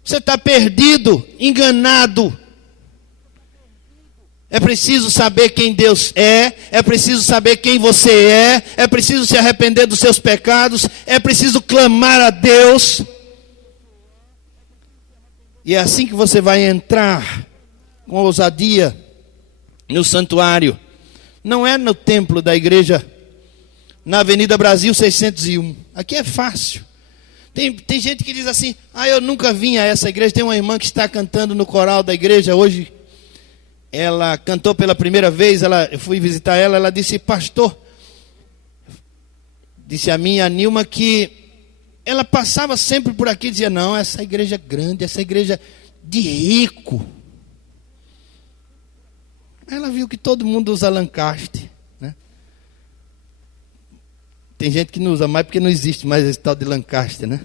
Você está perdido, enganado. É preciso saber quem Deus é preciso saber quem você é preciso se arrepender dos seus pecados, é preciso clamar a Deus. E é assim que você vai entrar com ousadia no santuário. Não é no templo da igreja, na Avenida Brasil 601. Aqui é fácil. Tem gente que diz assim, eu nunca vim a essa igreja. Tem uma irmã que está cantando no coral da igreja hoje. Ela cantou pela primeira vez, eu fui visitar ela, ela disse, pastor, disse a mim, a Nilma, que ela passava sempre por aqui e dizia, não, essa igreja é grande, essa igreja de rico. Ela viu que todo mundo usa Lancaster, né? Tem gente que não usa mais porque não existe mais esse tal de Lancaster, né?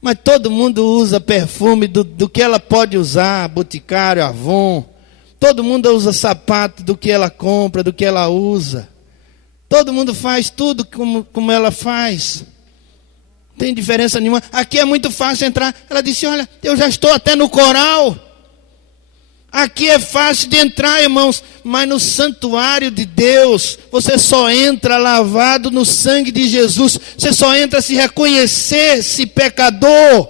Mas todo mundo usa perfume do que ela pode usar, Boticário, Avon. Todo mundo usa sapato do que ela compra, do que ela usa. Todo mundo faz tudo como ela faz. Não tem diferença nenhuma. Aqui é muito fácil entrar. Ela disse, olha, eu já estou até no coral. Aqui é fácil de entrar, irmãos, mas no santuário de Deus, você só entra lavado no sangue de Jesus. Você só entra se reconhecer-se pecador,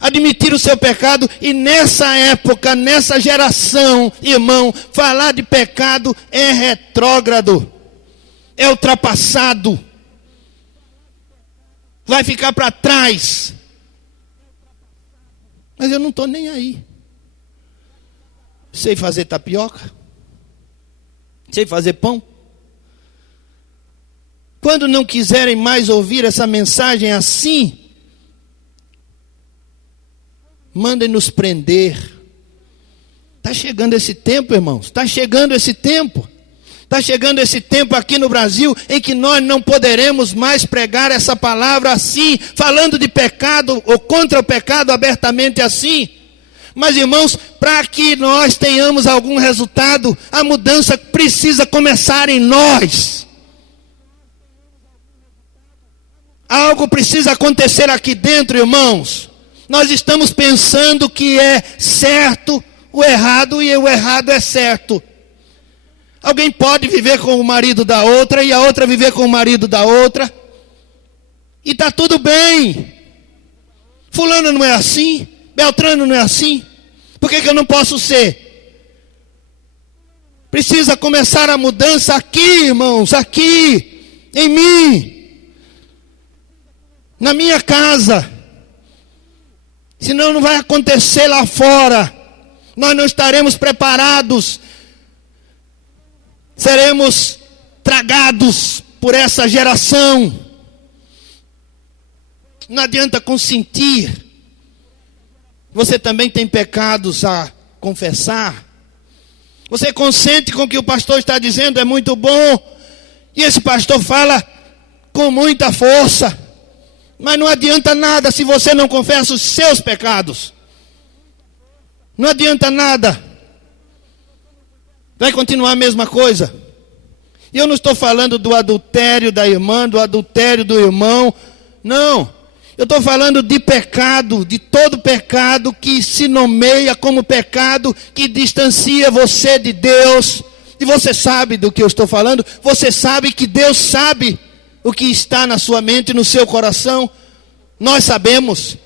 admitir o seu pecado. E nessa época, nessa geração, irmão, falar de pecado é retrógrado, é ultrapassado, vai ficar para trás. Mas eu não estou nem aí. Sei fazer tapioca, sei fazer pão. Quando não quiserem mais ouvir essa mensagem assim, mandem nos prender. Está chegando esse tempo, irmãos, está chegando esse tempo. Está chegando esse tempo aqui no Brasil em que nós não poderemos mais pregar essa palavra assim, falando de pecado ou contra o pecado abertamente assim. Mas, irmãos, para que nós tenhamos algum resultado, a mudança precisa começar em nós. Algo precisa acontecer aqui dentro, irmãos. Nós estamos pensando que é certo o errado e o errado é certo. Alguém pode viver com o marido da outra e a outra viver com o marido da outra. E está tudo bem. Fulano não é assim. Beltrano não é assim. Por que eu não posso ser? Precisa começar a mudança aqui, irmãos, aqui, em mim, na minha casa. Senão não vai acontecer lá fora. Nós não estaremos preparados. Seremos tragados por essa geração. Não adianta consentir. Você também tem pecados a confessar. Você consente com o que o pastor está dizendo, é muito bom. E esse pastor fala com muita força. Mas não adianta nada se você não confessa os seus pecados. Não adianta nada. Vai continuar a mesma coisa. E eu não estou falando do adultério da irmã, do adultério do irmão. Não. Eu estou falando de pecado, de todo pecado que se nomeia como pecado, que distancia você de Deus. E você sabe do que eu estou falando? Você sabe que Deus sabe o que está na sua mente e no seu coração. Nós sabemos,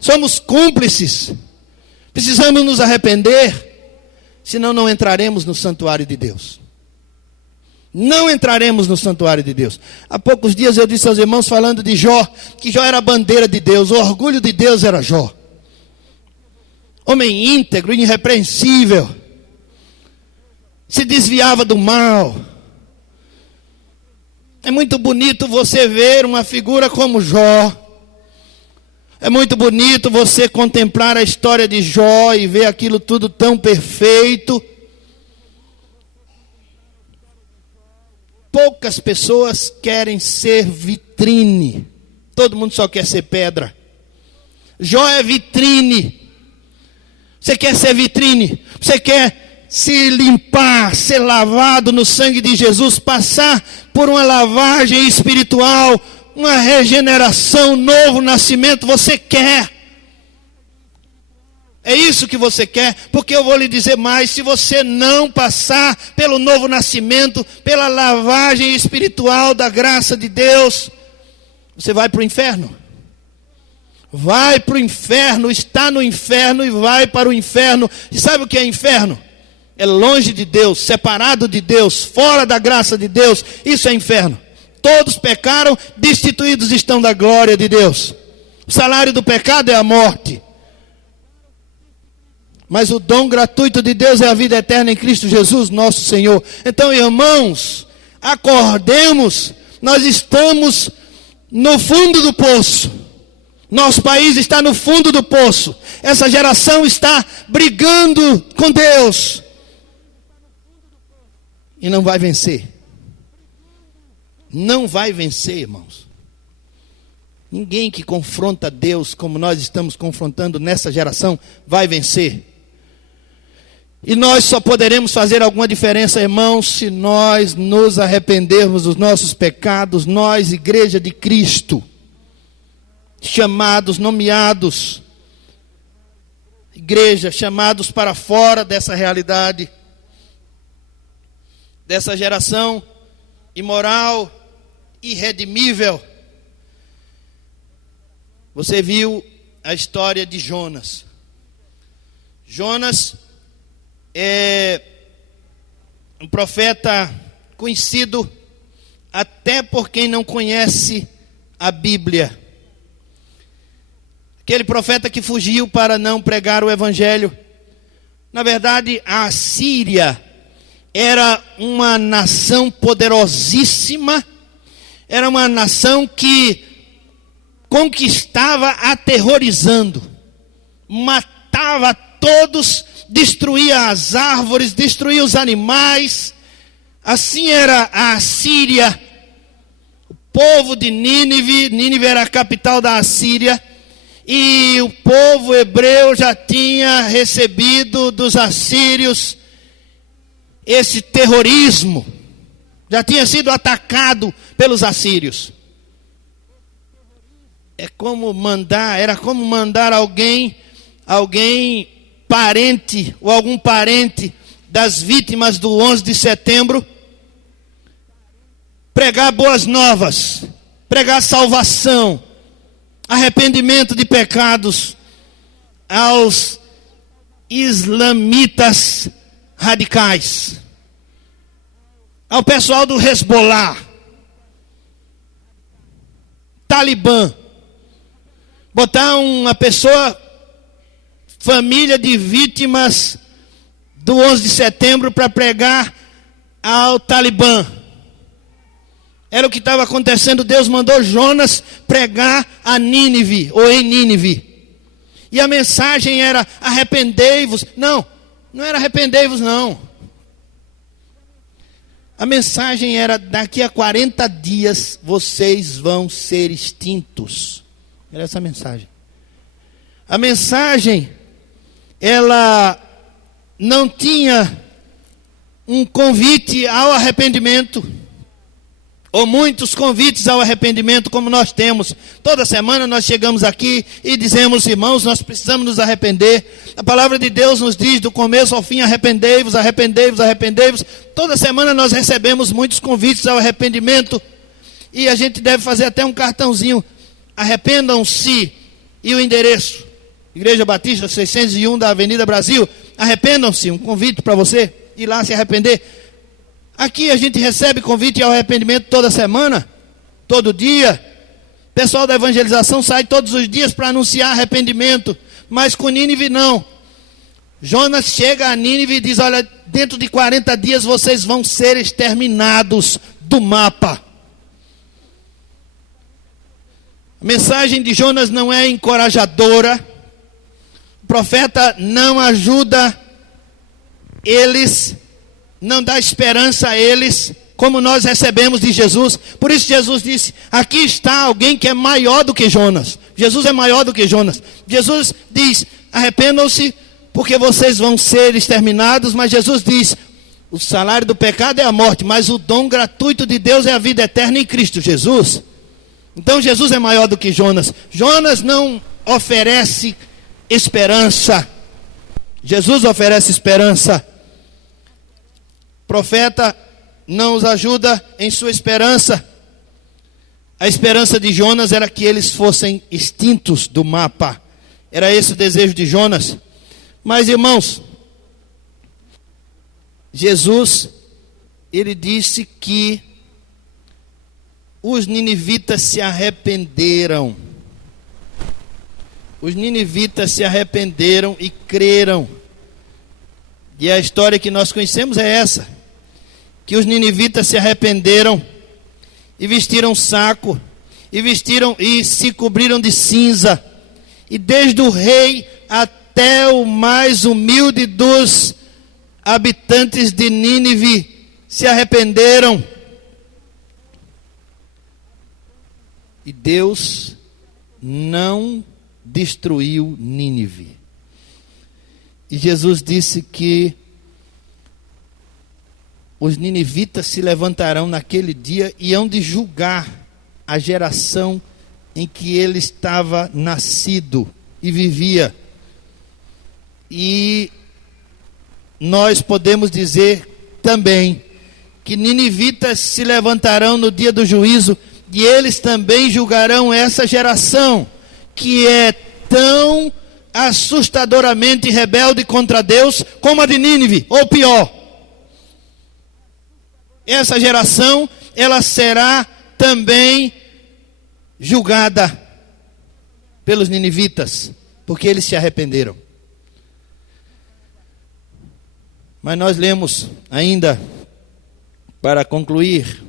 somos cúmplices, precisamos nos arrepender, senão não entraremos no santuário de Deus. Não entraremos no santuário de Deus. Há poucos dias eu disse aos irmãos, falando de Jó, que Jó era a bandeira de Deus, o orgulho de Deus era Jó. Homem íntegro, irrepreensível, se desviava do mal. É muito bonito você ver uma figura como Jó. É muito bonito você contemplar a história de Jó e ver aquilo tudo tão perfeito. Poucas pessoas querem ser vitrine. Todo mundo só quer ser pedra. Jó é vitrine. Você quer ser vitrine? Você quer se limpar, ser lavado no sangue de Jesus, passar por uma lavagem espiritual, uma regeneração, um novo nascimento? Você quer? É isso que você quer? Porque eu vou lhe dizer mais: se você não passar pelo novo nascimento, pela lavagem espiritual da graça de Deus, você vai para o inferno. Vai para o inferno, está no inferno e vai para o inferno. E sabe o que é inferno? É longe de Deus, separado de Deus, fora da graça de Deus. Isso é inferno. Todos pecaram, destituídos estão da glória de Deus. O salário do pecado é a morte. Mas o dom gratuito de Deus é a vida eterna em Cristo Jesus, nosso Senhor. Então, irmãos, acordemos. Nós estamos no fundo do poço. Nosso país está no fundo do poço. Essa geração está brigando com Deus. E não vai vencer. Não vai vencer, irmãos. Ninguém que confronta Deus como nós estamos confrontando nessa geração vai vencer. E nós só poderemos fazer alguma diferença, irmãos, se nós nos arrependermos dos nossos pecados. Nós, Igreja de Cristo, chamados, nomeados, igreja, chamados para fora dessa realidade, dessa geração imoral, irredimível. Você viu a história de Jonas. Jonas é um profeta conhecido até por quem não conhece a Bíblia. Aquele profeta que fugiu para não pregar o evangelho. Na verdade, a Assíria era uma nação poderosíssima, era uma nação que conquistava aterrorizando, matava todos, destruía as árvores, destruía os animais. Assim era a Assíria. O povo de Nínive, Nínive era a capital da Assíria, e o povo hebreu já tinha recebido dos assírios esse terrorismo, já tinha sido atacado pelos assírios. Era como mandar alguém parente ou algum parente das vítimas do 11 de setembro pregar boas novas, pregar salvação, arrependimento de pecados aos islamitas radicais, ao pessoal do Hezbollah, Talibã, botar uma pessoa, família de vítimas do 11 de setembro para pregar ao Talibã. Era o que estava acontecendo. Deus mandou Jonas pregar a Nínive, ou em Nínive. E a mensagem era: arrependei-vos. Não era arrependei-vos, não. A mensagem era: daqui a 40 dias vocês vão ser extintos. Era essa a mensagem. A mensagem, ela não tinha um convite ao arrependimento, ou muitos convites ao arrependimento, como nós temos. Toda semana nós chegamos aqui e dizemos: irmãos, nós precisamos nos arrepender. A palavra de Deus nos diz do começo ao fim: arrependei-vos, arrependei-vos, arrependei-vos. Toda semana nós recebemos muitos convites ao arrependimento. E a gente deve fazer até um cartãozinho. Arrependam-se. E o endereço? Igreja Batista 601 da Avenida Brasil. Arrependam-se. Um convite para você ir lá se arrepender. Aqui a gente recebe convite ao arrependimento toda semana, todo dia. O pessoal da evangelização sai todos os dias para anunciar arrependimento. Mas com Nínive não. Jonas chega a Nínive e diz: olha, dentro de 40 dias vocês vão ser exterminados do mapa. A mensagem de Jonas não é encorajadora. O profeta não ajuda eles, não dá esperança a eles, como nós recebemos de Jesus. Por isso Jesus disse: aqui está alguém que é maior do que Jonas. Jesus é maior do que Jonas. Jesus diz: arrependam-se, porque vocês vão ser exterminados. Mas Jesus diz: o salário do pecado é a morte, mas o dom gratuito de Deus é a vida eterna em Cristo Jesus. Então Jesus é maior do que Jonas. Jonas não oferece esperança. Jesus oferece esperança. O profeta não os ajuda em sua esperança. A esperança de Jonas era que eles fossem extintos do mapa. Era esse o desejo de Jonas. Mas, irmãos, Jesus, ele disse que os ninivitas se arrependeram. Os ninivitas se arrependeram e creram. E a história que nós conhecemos é essa: que os ninivitas se arrependeram e vestiram saco, e se cobriram de cinza. E desde o rei até o mais humilde dos habitantes de Nínive se arrependeram. E Deus não destruiu Nínive. E Jesus disse que os ninivitas se levantarão naquele dia e hão de julgar a geração em que ele estava nascido e vivia. E nós podemos dizer também que ninivitas se levantarão no dia do juízo e eles também julgarão essa geração que é tão assustadoramente rebelde contra Deus como a de Nínive, ou pior. Essa geração, ela será também julgada pelos ninivitas, porque eles se arrependeram. Mas nós lemos ainda, para concluir,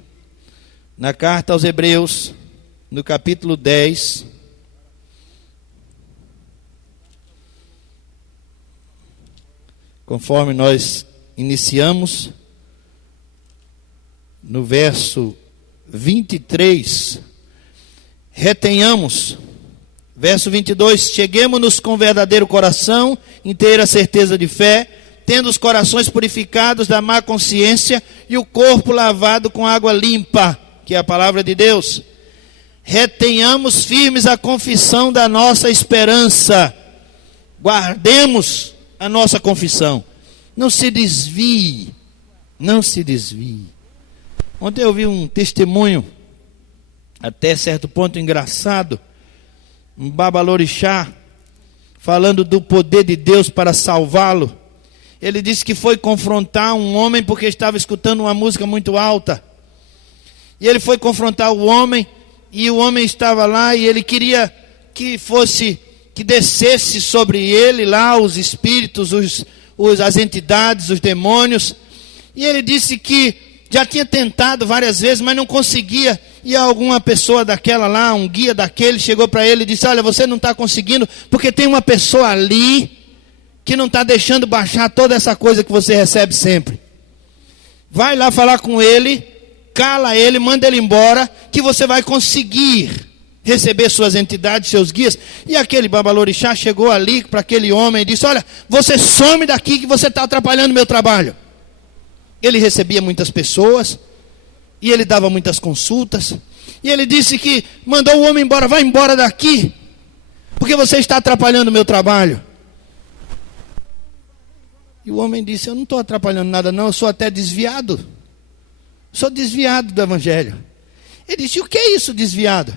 na carta aos Hebreus, no capítulo 10, conforme nós iniciamos, no verso 23, retenhamos, verso 22, cheguemo-nos com verdadeiro coração, inteira certeza de fé, tendo os corações purificados da má consciência e o corpo lavado com água limpa, que é a palavra de Deus. Retenhamos firmes a confissão da nossa esperança, guardemos a nossa confissão, não se desvie, não se desvie. Ontem eu vi um testemunho, até certo ponto engraçado, um babalorixá, falando do poder de Deus para salvá-lo. Ele disse que foi confrontar um homem porque estava escutando uma música muito alta. E ele foi confrontar o homem, e o homem estava lá, e ele queria que descesse sobre ele lá os espíritos, as entidades, os demônios. E ele disse que já tinha tentado várias vezes, mas não conseguia. E alguma pessoa daquela lá, um guia daquele, chegou para ele e disse: olha, você não está conseguindo, porque tem uma pessoa ali que não está deixando baixar toda essa coisa que você recebe sempre. Vai lá falar com ele, cala ele, manda ele embora, que você vai conseguir receber suas entidades, seus guias. E aquele babalorixá chegou ali para aquele homem e disse: olha, você some daqui que você está atrapalhando o meu trabalho. Ele recebia muitas pessoas, e ele dava muitas consultas, e ele disse que mandou o homem embora: vai embora daqui, porque você está atrapalhando o meu trabalho. E o homem disse: eu não estou atrapalhando nada não, eu sou até desviado. Sou desviado do evangelho. Ele disse: o que é isso, desviado?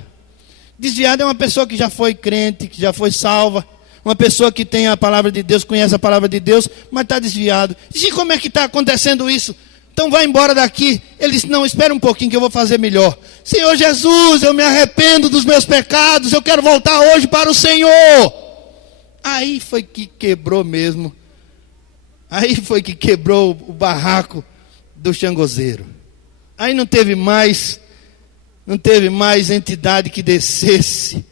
Desviado é uma pessoa que já foi crente, que já foi salva, uma pessoa que tem a palavra de Deus, conhece a palavra de Deus, mas está desviado. Disse: como é que está acontecendo isso? Então vai embora daqui. Ele disse: não, espera um pouquinho que eu vou fazer melhor. Senhor Jesus, eu me arrependo dos meus pecados, eu quero voltar hoje para o Senhor. Aí foi que quebrou mesmo. Aí foi que quebrou o barraco do xangozeiro. Aí não teve mais entidade que descesse.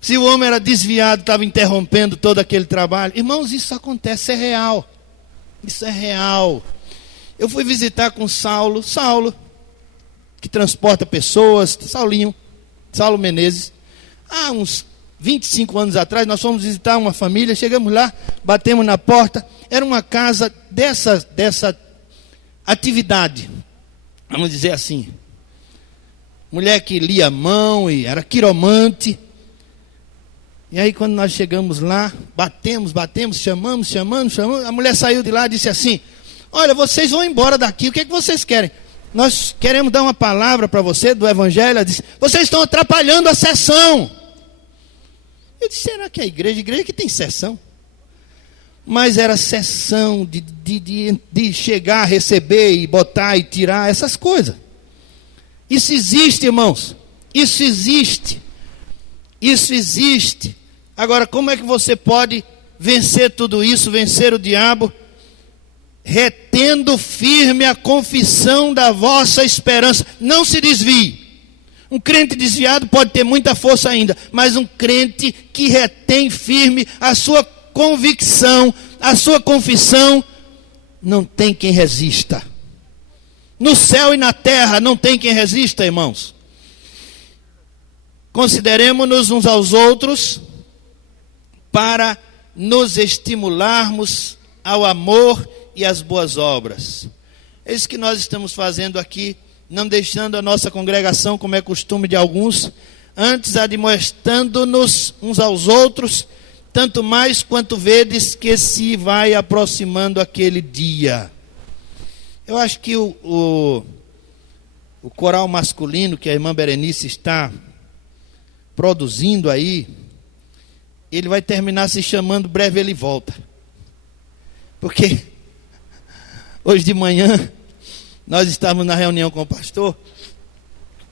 Se o homem era desviado, estava interrompendo todo aquele trabalho. Irmãos, isso acontece, é real. Isso é real. Eu fui visitar com Saulo, que transporta pessoas, Saulo Menezes. Há uns 25 anos atrás, nós fomos visitar uma família, chegamos lá, batemos na porta. Era uma casa dessa atividade, vamos dizer assim. Mulher que lia a mão e era quiromante. E aí quando nós chegamos lá, batemos, chamamos. A mulher saiu de lá e disse assim: olha, vocês vão embora daqui, o que é que vocês querem? Nós queremos dar uma palavra para você do evangelho. Ela disse: vocês estão atrapalhando a sessão. Eu disse: será que é a igreja que tem sessão? Mas era sessão de chegar, receber e botar e tirar, essas coisas. Isso existe, irmãos. Isso existe. Agora, como é que você pode vencer tudo isso, vencer o diabo? Retendo firme a confissão da vossa esperança. Não se desvie. Um crente desviado pode ter muita força ainda, mas um crente que retém firme a sua convicção, a sua confissão, não tem quem resista. No céu e na terra não tem quem resista, irmãos. Consideremos-nos uns aos outros para nos estimularmos ao amor e às boas obras. É isso que nós estamos fazendo aqui, não deixando a nossa congregação, como é costume de alguns, antes admoestando-nos uns aos outros, tanto mais quanto vedes que se vai aproximando aquele dia. Eu acho que o coral masculino que a irmã Berenice está produzindo aí, ele vai terminar se chamando Breve Ele Volta. Porque hoje de manhã nós estávamos na reunião com o pastor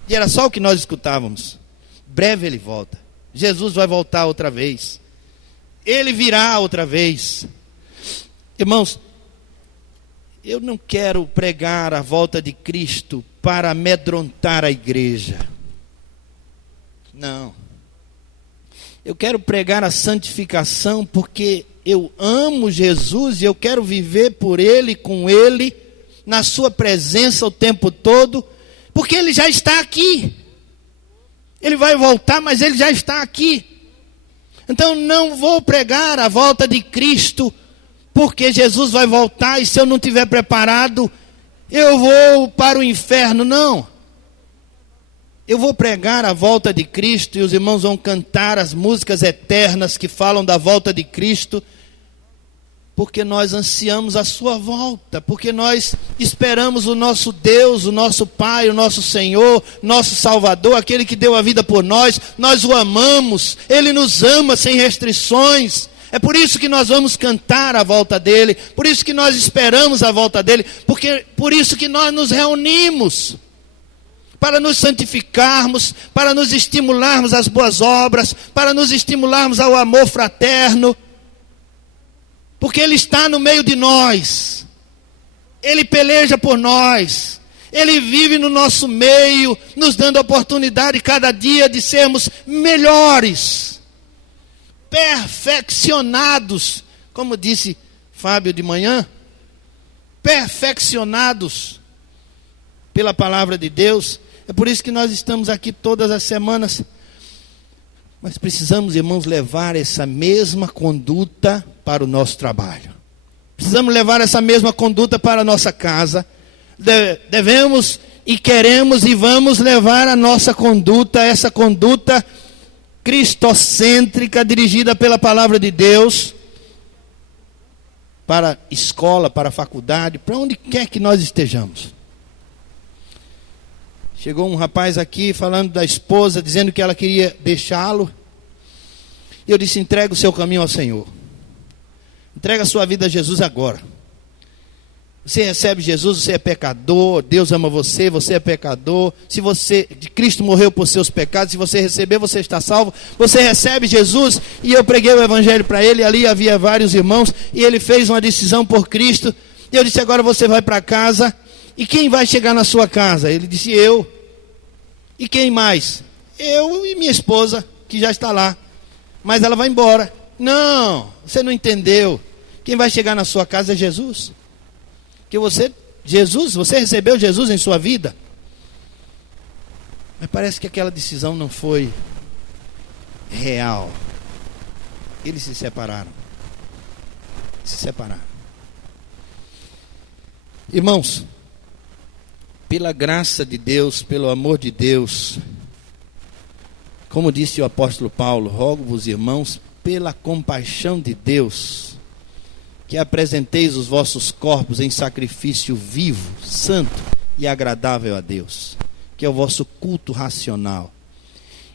e era só o que nós escutávamos: breve Ele volta. Jesus vai voltar outra vez. Ele virá outra vez. Irmãos, eu não quero pregar a volta de Cristo para amedrontar a igreja. Não. Eu quero pregar a santificação porque eu amo Jesus e eu quero viver por Ele, com Ele, na sua presença o tempo todo, porque Ele já está aqui. Ele vai voltar, mas Ele já está aqui. Então não vou pregar a volta de Cristo porque Jesus vai voltar e se eu não estiver preparado, eu vou para o inferno. Não. Eu vou pregar a volta de Cristo e os irmãos vão cantar as músicas eternas que falam da volta de Cristo, porque nós ansiamos a sua volta, porque nós esperamos o nosso Deus, o nosso Pai, o nosso Senhor, nosso Salvador, aquele que deu a vida por nós. Nós o amamos, Ele nos ama sem restrições. É por isso que nós vamos cantar a volta dEle, por isso que nós esperamos a volta dEle, por isso que nós nos reunimos, para nos santificarmos, para nos estimularmos às boas obras, para nos estimularmos ao amor fraterno, porque Ele está no meio de nós, Ele peleja por nós, Ele vive no nosso meio, nos dando a oportunidade cada dia de sermos melhores, perfeccionados, como disse Fábio de manhã, perfeccionados pela palavra de Deus. É por isso que nós estamos aqui todas as semanas. Mas precisamos, irmãos, levar essa mesma conduta para o nosso trabalho. Precisamos levar essa mesma conduta para a nossa casa. Devemos e queremos e vamos levar a nossa conduta, essa conduta cristocêntrica, dirigida pela palavra de Deus, para a escola, para a faculdade, para onde quer que nós estejamos. Chegou um rapaz aqui falando da esposa, dizendo que ela queria deixá-lo. E eu disse: entrega o seu caminho ao Senhor. Entrega a sua vida a Jesus agora. Você recebe Jesus, você é pecador, Deus ama você, você é pecador. Se você, de Cristo morreu por seus pecados, se você receber, você está salvo. Você recebe Jesus. E eu preguei o evangelho para ele, ali havia vários irmãos, e ele fez uma decisão por Cristo. E eu disse: agora você vai para casa. E quem vai chegar na sua casa? Ele disse: eu. E quem mais? Eu e minha esposa, que já está lá. Mas ela vai embora. Não, você não entendeu. Quem vai chegar na sua casa é Jesus. Que você recebeu Jesus em sua vida. Mas parece que aquela decisão não foi real. Eles se separaram. Irmãos, pela graça de Deus, pelo amor de Deus, como disse o apóstolo Paulo, rogo-vos, irmãos, pela compaixão de Deus, que apresenteis os vossos corpos em sacrifício vivo, santo e agradável a Deus, que é o vosso culto racional.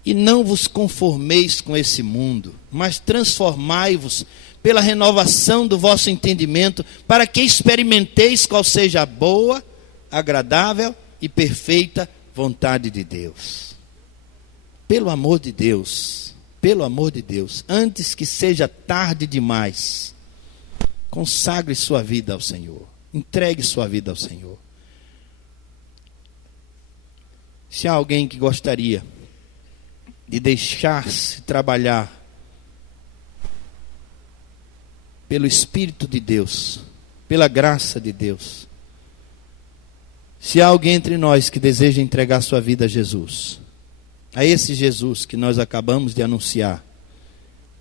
E não vos conformeis com esse mundo, mas transformai-vos pela renovação do vosso entendimento, para que experimenteis qual seja a boa, agradável e perfeita vontade de Deus. Pelo amor de Deus, antes que seja tarde demais, consagre sua vida ao Senhor. Entregue sua vida ao Senhor. Se há alguém que gostaria de deixar-se trabalhar pelo Espírito de Deus, pela graça de Deus, se há alguém entre nós que deseja entregar sua vida a Jesus, a esse Jesus que nós acabamos de anunciar,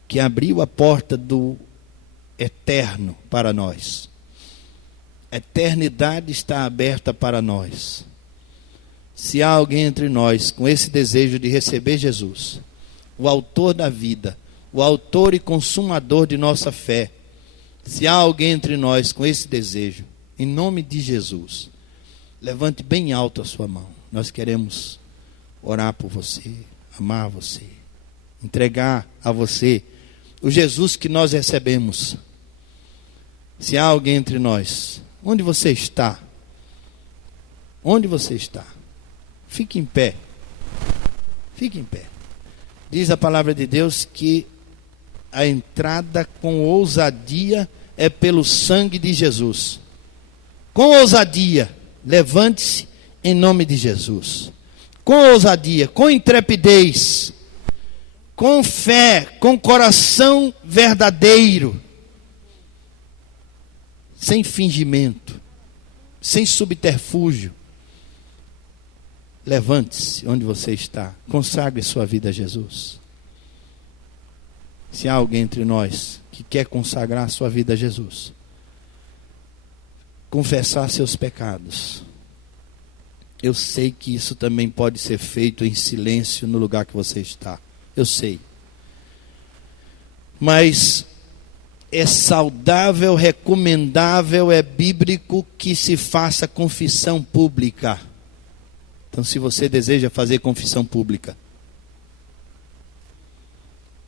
que abriu a porta do eterno para nós, a eternidade está aberta para nós. Se há alguém entre nós com esse desejo de receber Jesus, o autor da vida, o autor e consumador de nossa fé, se há alguém entre nós com esse desejo, em nome de Jesus, levante bem alto a sua mão. Nós queremos orar por você, amar você, entregar a você o Jesus que nós recebemos. Se há alguém entre nós, onde você está? Onde você está? Fique em pé. Fique em pé. Diz a palavra de Deus que a entrada com ousadia é pelo sangue de Jesus. Com ousadia, levante-se em nome de Jesus. Com ousadia, com intrepidez, com fé, com coração verdadeiro, sem fingimento, sem subterfúgio. Levante-se onde você está, consagre sua vida a Jesus. Se há alguém entre nós que quer consagrar sua vida a Jesus, confessar seus pecados, eu sei que isso também pode ser feito em silêncio no lugar que você está. Eu sei. Mas é saudável, recomendável, é bíblico que se faça confissão pública. Então, se você deseja fazer confissão pública,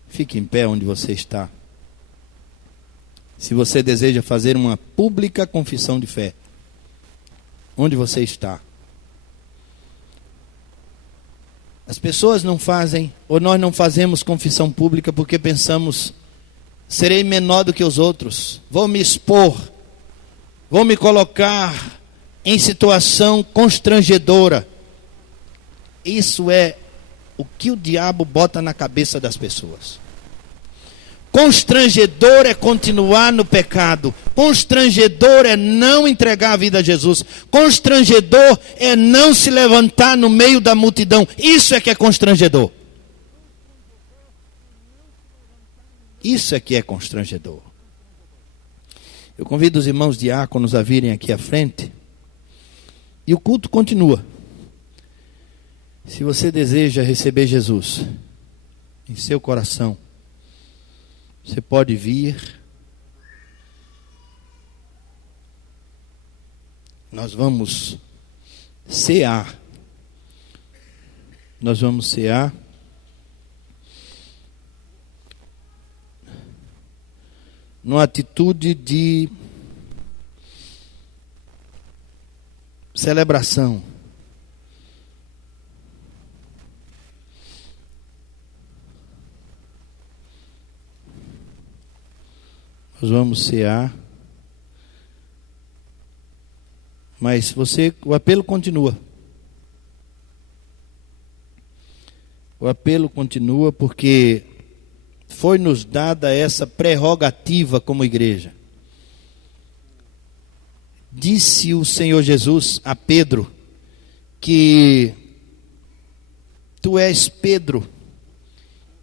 fique em pé onde você está. Se você deseja fazer uma pública confissão de fé, onde você está? As pessoas não fazem, ou nós não fazemos confissão pública porque pensamos: serei menor do que os outros, vou me expor, vou me colocar em situação constrangedora. Isso é o que o diabo bota na cabeça das pessoas. Constrangedor é continuar no pecado. Constrangedor é não entregar a vida a Jesus. Constrangedor é não se levantar no meio da multidão. Isso é que é constrangedor. Isso é que é constrangedor. Eu convido os irmãos diáconos a virem aqui à frente. E o culto continua. Se você deseja receber Jesus em seu coração, você pode vir. Nós vamos cear Nós vamos cear. Numa atitude de celebração. Nós vamos cear. Mas o apelo continua. O apelo continua porque foi nos dada essa prerrogativa como igreja. Disse o Senhor Jesus a Pedro que tu és Pedro,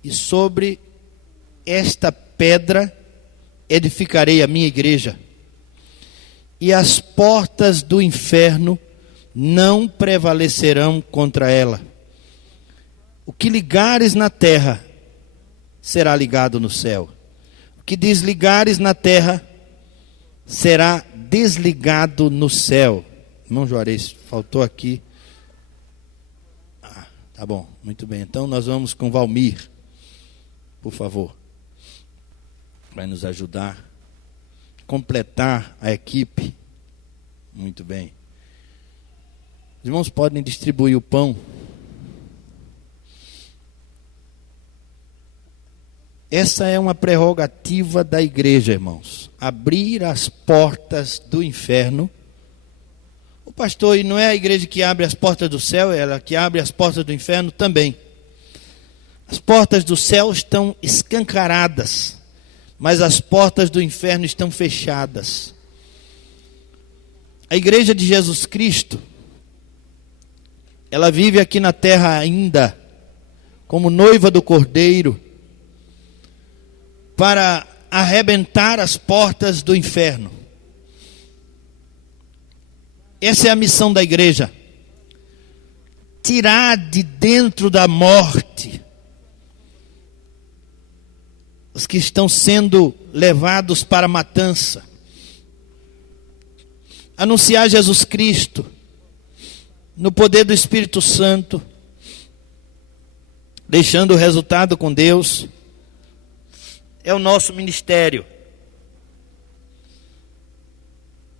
e sobre esta pedra edificarei a minha igreja, e as portas do inferno não prevalecerão contra ela. O que ligares na terra será ligado no céu. O que desligares na terra será desligado no céu. Irmão Juarez, faltou aqui. Tá bom, muito bem. Então nós vamos com Valmir, por favor. Vai nos ajudar a completar a equipe. Muito bem. Os irmãos podem distribuir o pão. Essa é uma prerrogativa da igreja, irmãos. Abrir as portas do inferno. O pastor, e não é a igreja que abre as portas do céu, é ela que abre as portas do inferno também. As portas do céu estão escancaradas, mas as portas do inferno estão fechadas. A igreja de Jesus Cristo, ela vive aqui na terra ainda como noiva do Cordeiro, para arrebentar as portas do inferno. Essa é a missão da igreja. Tirar de dentro da morte os que estão sendo levados para a matança. Anunciar Jesus Cristo no poder do Espírito Santo, deixando o resultado com Deus. É o nosso ministério.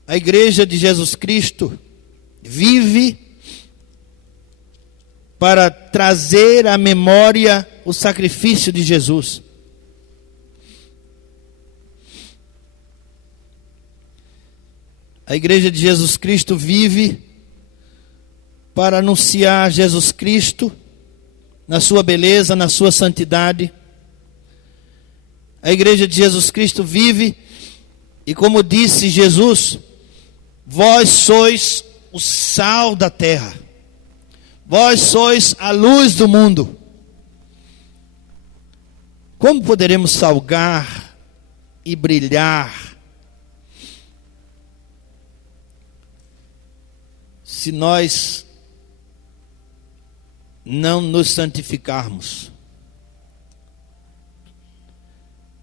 A igreja de Jesus Cristo vive para trazer à memória o sacrifício de Jesus. A igreja de Jesus Cristo vive para anunciar Jesus Cristo na sua beleza, na sua santidade. A igreja de Jesus Cristo vive, e como disse Jesus, vós sois o sal da terra, vós sois a luz do mundo. Como poderemos salgar e brilhar se nós não nos santificarmos?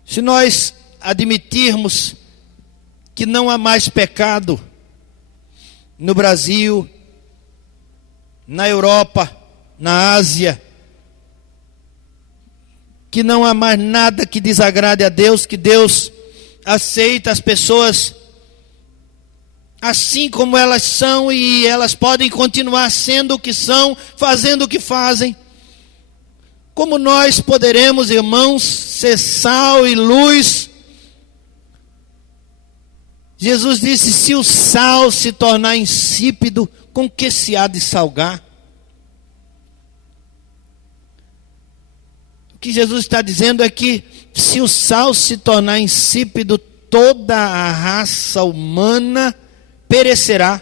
Se nós admitirmos que não há mais pecado no Brasil, na Europa, na Ásia, que não há mais nada que desagrade a Deus, que Deus aceita as pessoas assim como elas são, e elas podem continuar sendo o que são, fazendo o que fazem. Como nós poderemos, irmãos, ser sal e luz? Jesus disse: se o sal se tornar insípido, com que se há de salgar? O que Jesus está dizendo é que se o sal se tornar insípido, toda a raça humana perecerá.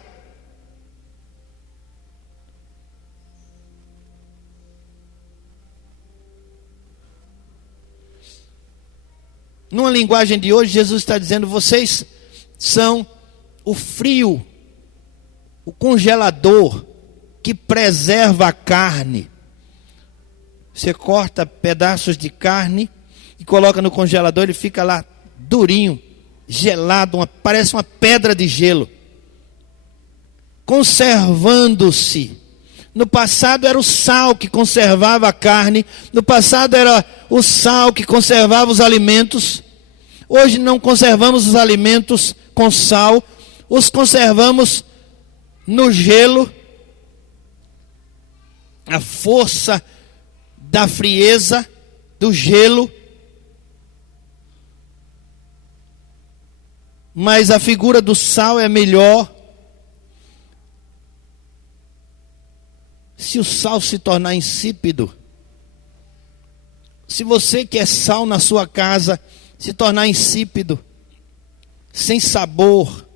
Numa linguagem de hoje, Jesus está dizendo: vocês são o frio, o congelador que preserva a carne. Você corta pedaços de carne e coloca no congelador, ele fica lá durinho, gelado, parece uma pedra de gelo, conservando-se No passado era o sal que conservava a carne. No passado era o sal que conservava os alimentos. Hoje não conservamos os alimentos com sal. Os conservamos no gelo. A força da frieza, do gelo. Mas a figura do sal é melhor. Se o sal se tornar insípido, se você que é sal na sua casa se tornar insípido, sem sabor,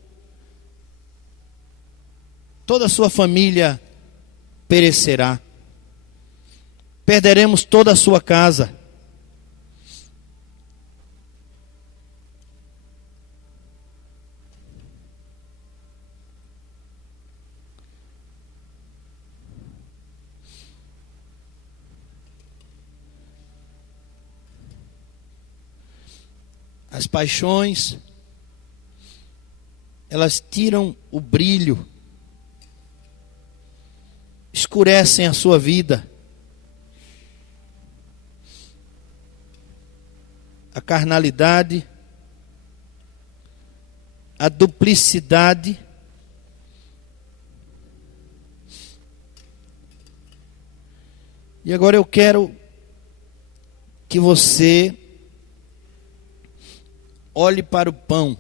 toda a sua família perecerá. Perderemos toda a sua casa. As paixões, elas tiram o brilho, escurecem a sua vida. A carnalidade, a duplicidade, e agora eu quero que você olhe para o pão.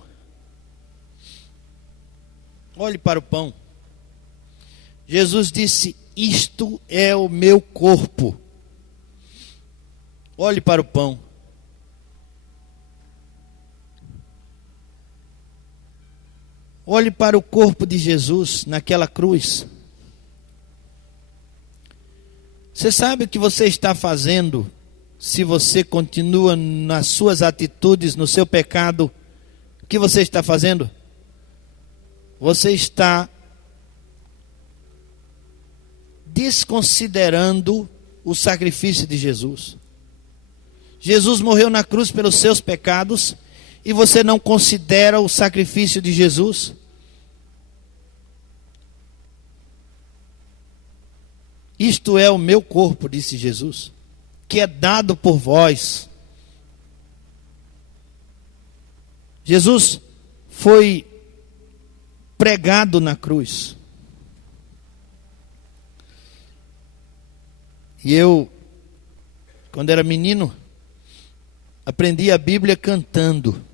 Olhe para o pão. Jesus disse: isto é o meu corpo. Olhe para o pão. Olhe para o corpo de Jesus naquela cruz. Você sabe o que você está fazendo se você continua nas suas atitudes, no seu pecado? O que você está fazendo? Você está desconsiderando o sacrifício de Jesus. Jesus morreu na cruz pelos seus pecados e você não considera o sacrifício de Jesus? Isto é o meu corpo, disse Jesus, que é dado por vós. Jesus foi pregado na cruz. E eu, quando era menino, aprendi a Bíblia cantando.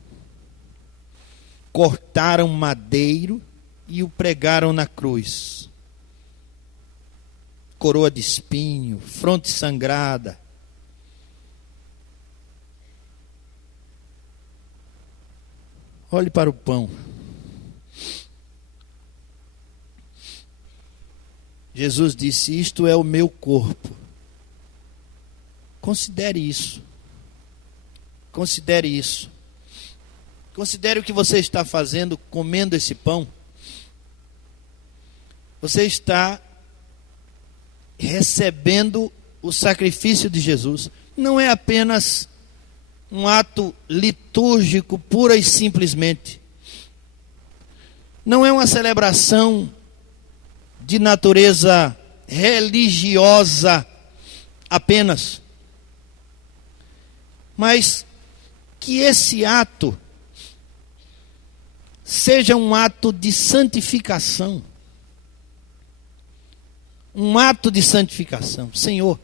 Cortaram madeiro e o pregaram na cruz. Coroa de espinho, fronte sangrada. Olhe para o pão. Jesus disse: isto é o meu corpo. Considere isso. Considere isso. Considere o que você está fazendo comendo esse pão. Você está recebendo o sacrifício de Jesus. Não é apenas um ato litúrgico, pura e simplesmente. Não é uma celebração de natureza religiosa apenas. Mas que esse ato seja um ato de santificação. Um ato de santificação. Senhor,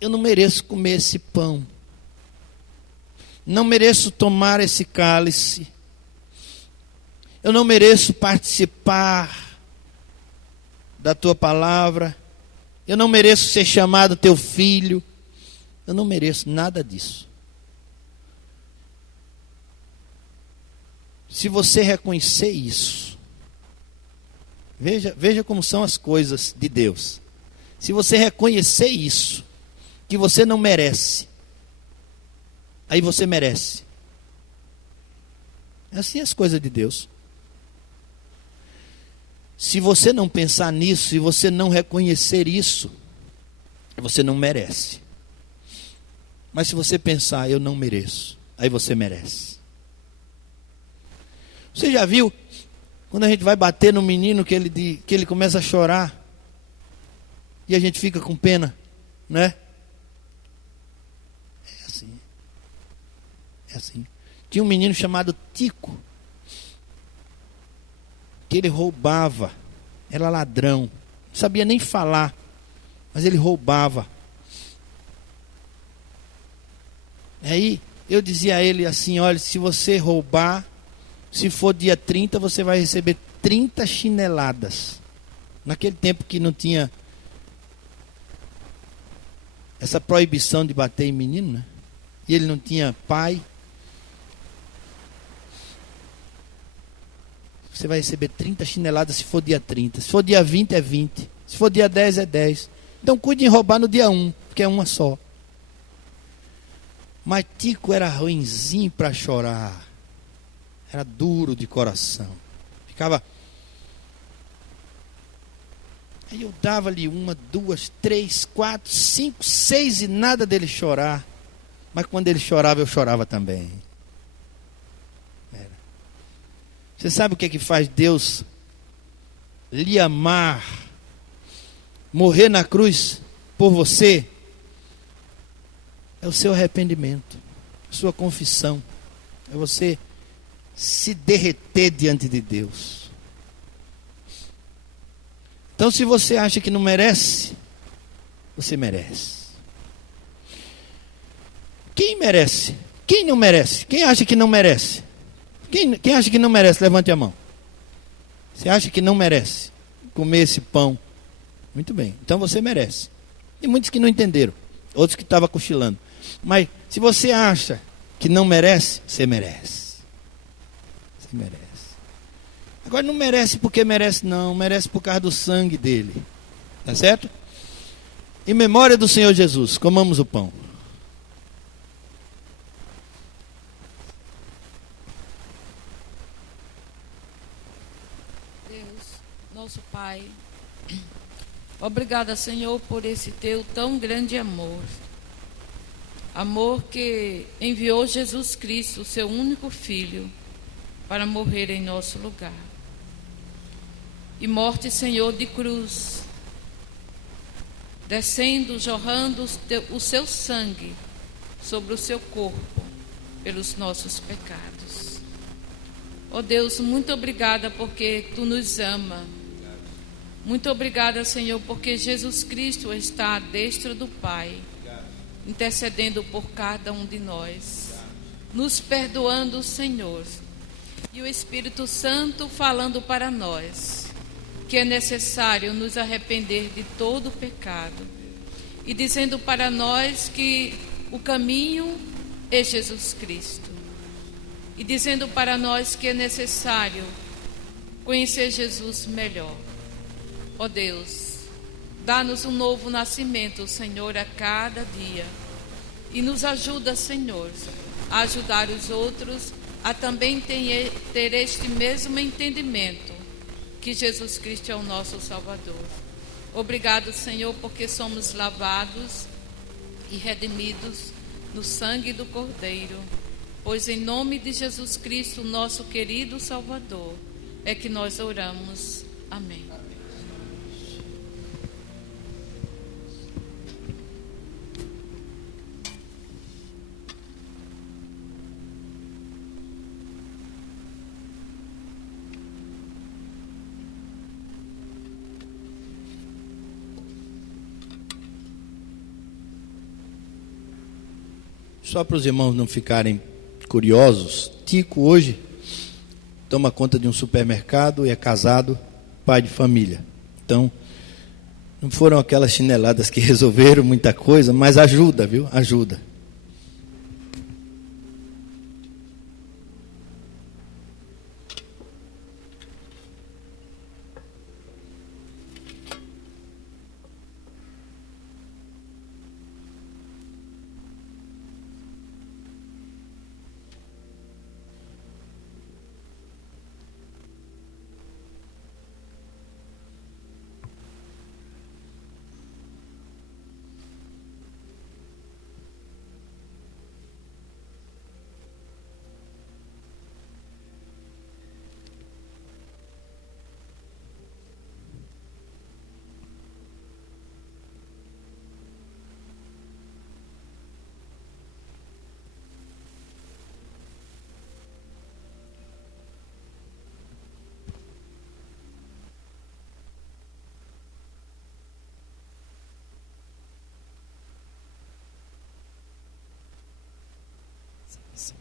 eu não mereço comer esse pão. Não mereço tomar esse cálice. Eu não mereço participar da tua palavra. Eu não mereço ser chamado teu filho. Eu não mereço nada disso. Se você reconhecer isso, veja como são as coisas de Deus. Se você reconhecer isso, que você não merece, aí você merece. É assim as coisas de Deus. Se você não pensar nisso, se você não reconhecer isso, você não merece. Mas se você pensar, eu não mereço, aí você merece. Você já viu, quando a gente vai bater no menino, que ele começa a chorar, E a gente fica com pena, né? É assim. É assim. Tinha um menino chamado Tico, que ele roubava, era ladrão, não sabia nem falar, mas ele roubava. Aí eu dizia a ele assim: olha, se você roubar, se for dia 30, você vai receber 30 chineladas. Naquele tempo que não tinha essa proibição de bater em menino, né? E ele não tinha pai. Você vai receber 30 chineladas se for dia 30. Se for dia 20, é 20. Se for dia 10, é 10. Então cuide em roubar no dia 1, porque é uma só. Mas Tico era ruinzinho para chorar. Era duro de coração. Ficava... Aí eu dava-lhe 1, 2, 3, 4, 5, 6 e nada dele chorar. Mas quando ele chorava, eu chorava também. Você sabe o que é que faz Deus lhe amar, morrer na cruz por você? É o seu arrependimento, a sua confissão, é você se derreter diante de Deus. Então, se você acha que não merece, você merece. Quem merece? Quem não merece? Quem acha que não merece? Quem acha que não merece, levante a mão. Você acha que não merece comer esse pão? Muito bem, então você merece. Tem muitos que não entenderam, outros que estavam cochilando. Mas se você acha que não merece, você merece. Você merece. Agora não merece porque merece, não. Merece por causa do sangue dele. Tá certo? Em memória do Senhor Jesus, comamos o pão. Nosso Pai, obrigada, Senhor, por esse teu tão grande amor. Amor que enviou Jesus Cristo, seu único Filho, para morrer em nosso lugar. E morte, Senhor, de cruz, descendo, jorrando o seu sangue sobre o seu corpo, pelos nossos pecados. Ó Deus, muito obrigada porque tu nos ama. Muito obrigada, Senhor, porque Jesus Cristo está à destra do Pai, intercedendo por cada um de nós, nos perdoando, Senhor, e o Espírito Santo falando para nós que é necessário nos arrepender de todo o pecado e dizendo para nós que o caminho é Jesus Cristo e dizendo para nós que é necessário conhecer Jesus melhor. Ó Deus, dá-nos um novo nascimento, Senhor, a cada dia. E nos ajuda, Senhor, a ajudar os outros a também ter este mesmo entendimento, que Jesus Cristo é o nosso Salvador. Obrigado, Senhor, porque somos lavados e redimidos no sangue do Cordeiro. Pois em nome de Jesus Cristo, nosso querido Salvador, é que nós oramos. Amém. Só para os irmãos não ficarem curiosos, Tico hoje toma conta de um supermercado e é casado, pai de família. Então, não foram aquelas chineladas que resolveram muita coisa, mas ajuda, viu? Ajuda. Som.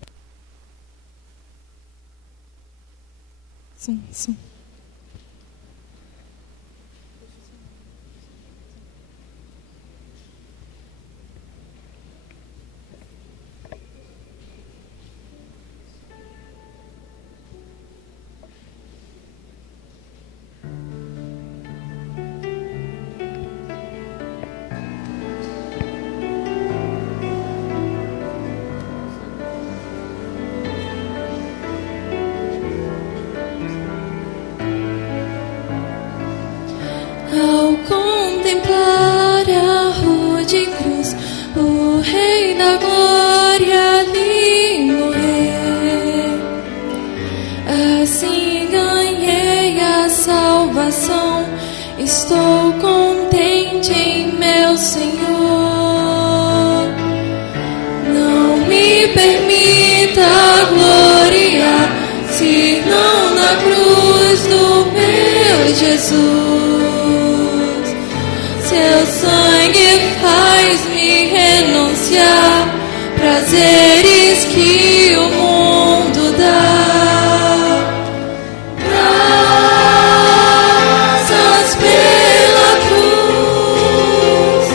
Ao contemplar a rude cruz, o Rei da Glória ali morrer, assim ganhei a salvação. Estou contente em meu Senhor. Não me permita gloriar, senão na cruz do meu Jesus. Seu sangue faz-me renunciar prazeres que o mundo dá. Graças pela cruz,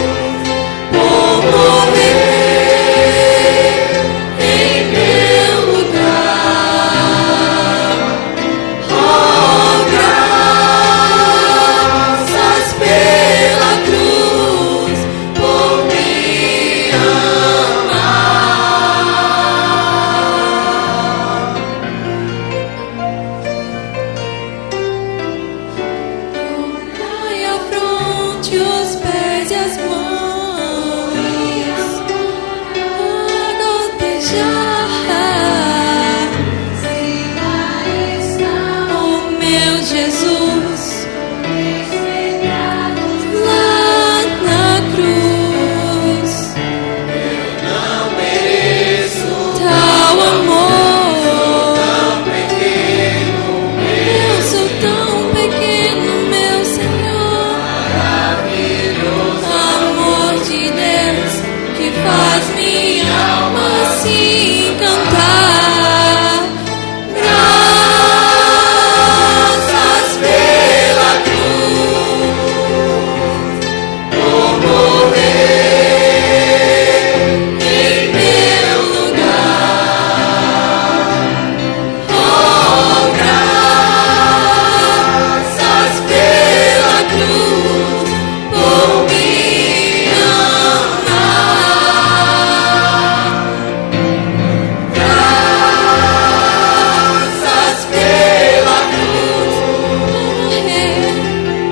por morrer em meu lugar. Oh, graças pela cruz, por me amar. Torai a fronte, os pés e as mãos, a gotejar. O meu Jesus lá na cruz. Tal amor, eu sou tão pequeno, meu Senhor. Amor de Deus que faz minha alma se encantar. Graças pela cruz, por morrer em meu lugar. Oh, graças pela cruz, por me amar. Graças pela cruz,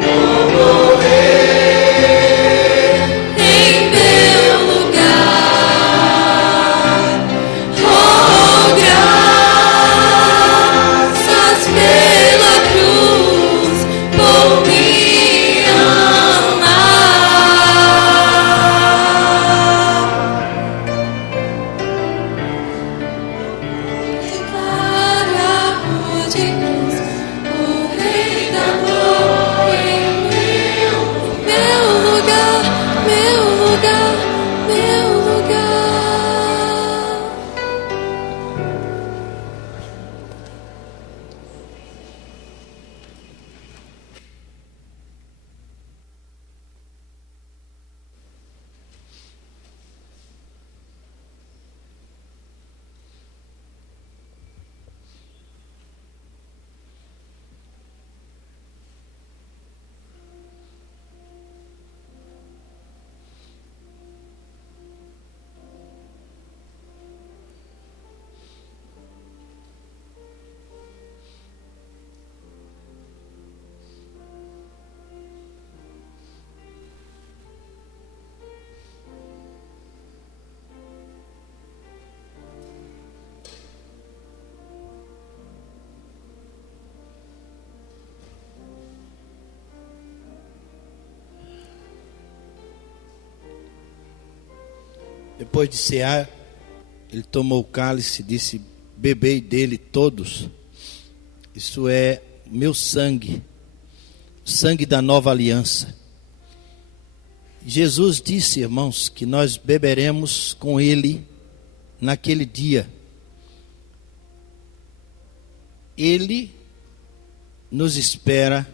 por morrer em meu lugar. Oh, graças pela cruz, por me amar. Para a rude cruz, o Rei da Glória em meu lugar, meu lugar, meu lugar. Depois de cear, ele tomou o cálice e disse: bebei dele todos. Isso é meu sangue, o sangue da nova aliança. Jesus disse, irmãos, que nós beberemos com ele naquele dia, Ele nos espera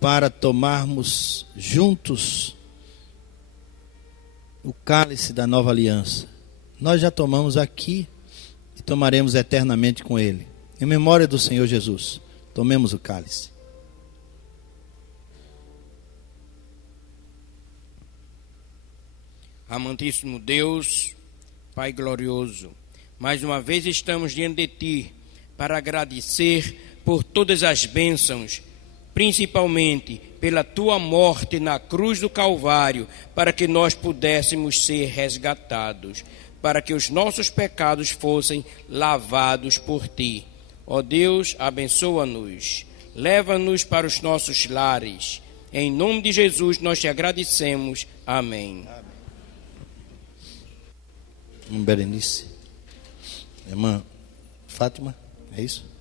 para tomarmos juntos o cálice da nova aliança. Nós já tomamos aqui e tomaremos eternamente com Ele. Em memória do Senhor Jesus, tomemos o cálice. Amantíssimo Deus, Pai glorioso, mais uma vez estamos diante de Ti para agradecer por todas as bênçãos, principalmente pela Tua morte na cruz do Calvário, para que nós pudéssemos ser resgatados, para que os nossos pecados fossem lavados por Ti. Ó Deus, abençoa-nos, leva-nos para os nossos lares. Em nome de Jesus nós Te agradecemos. Amém. Berenice, irmã Fátima, é isso?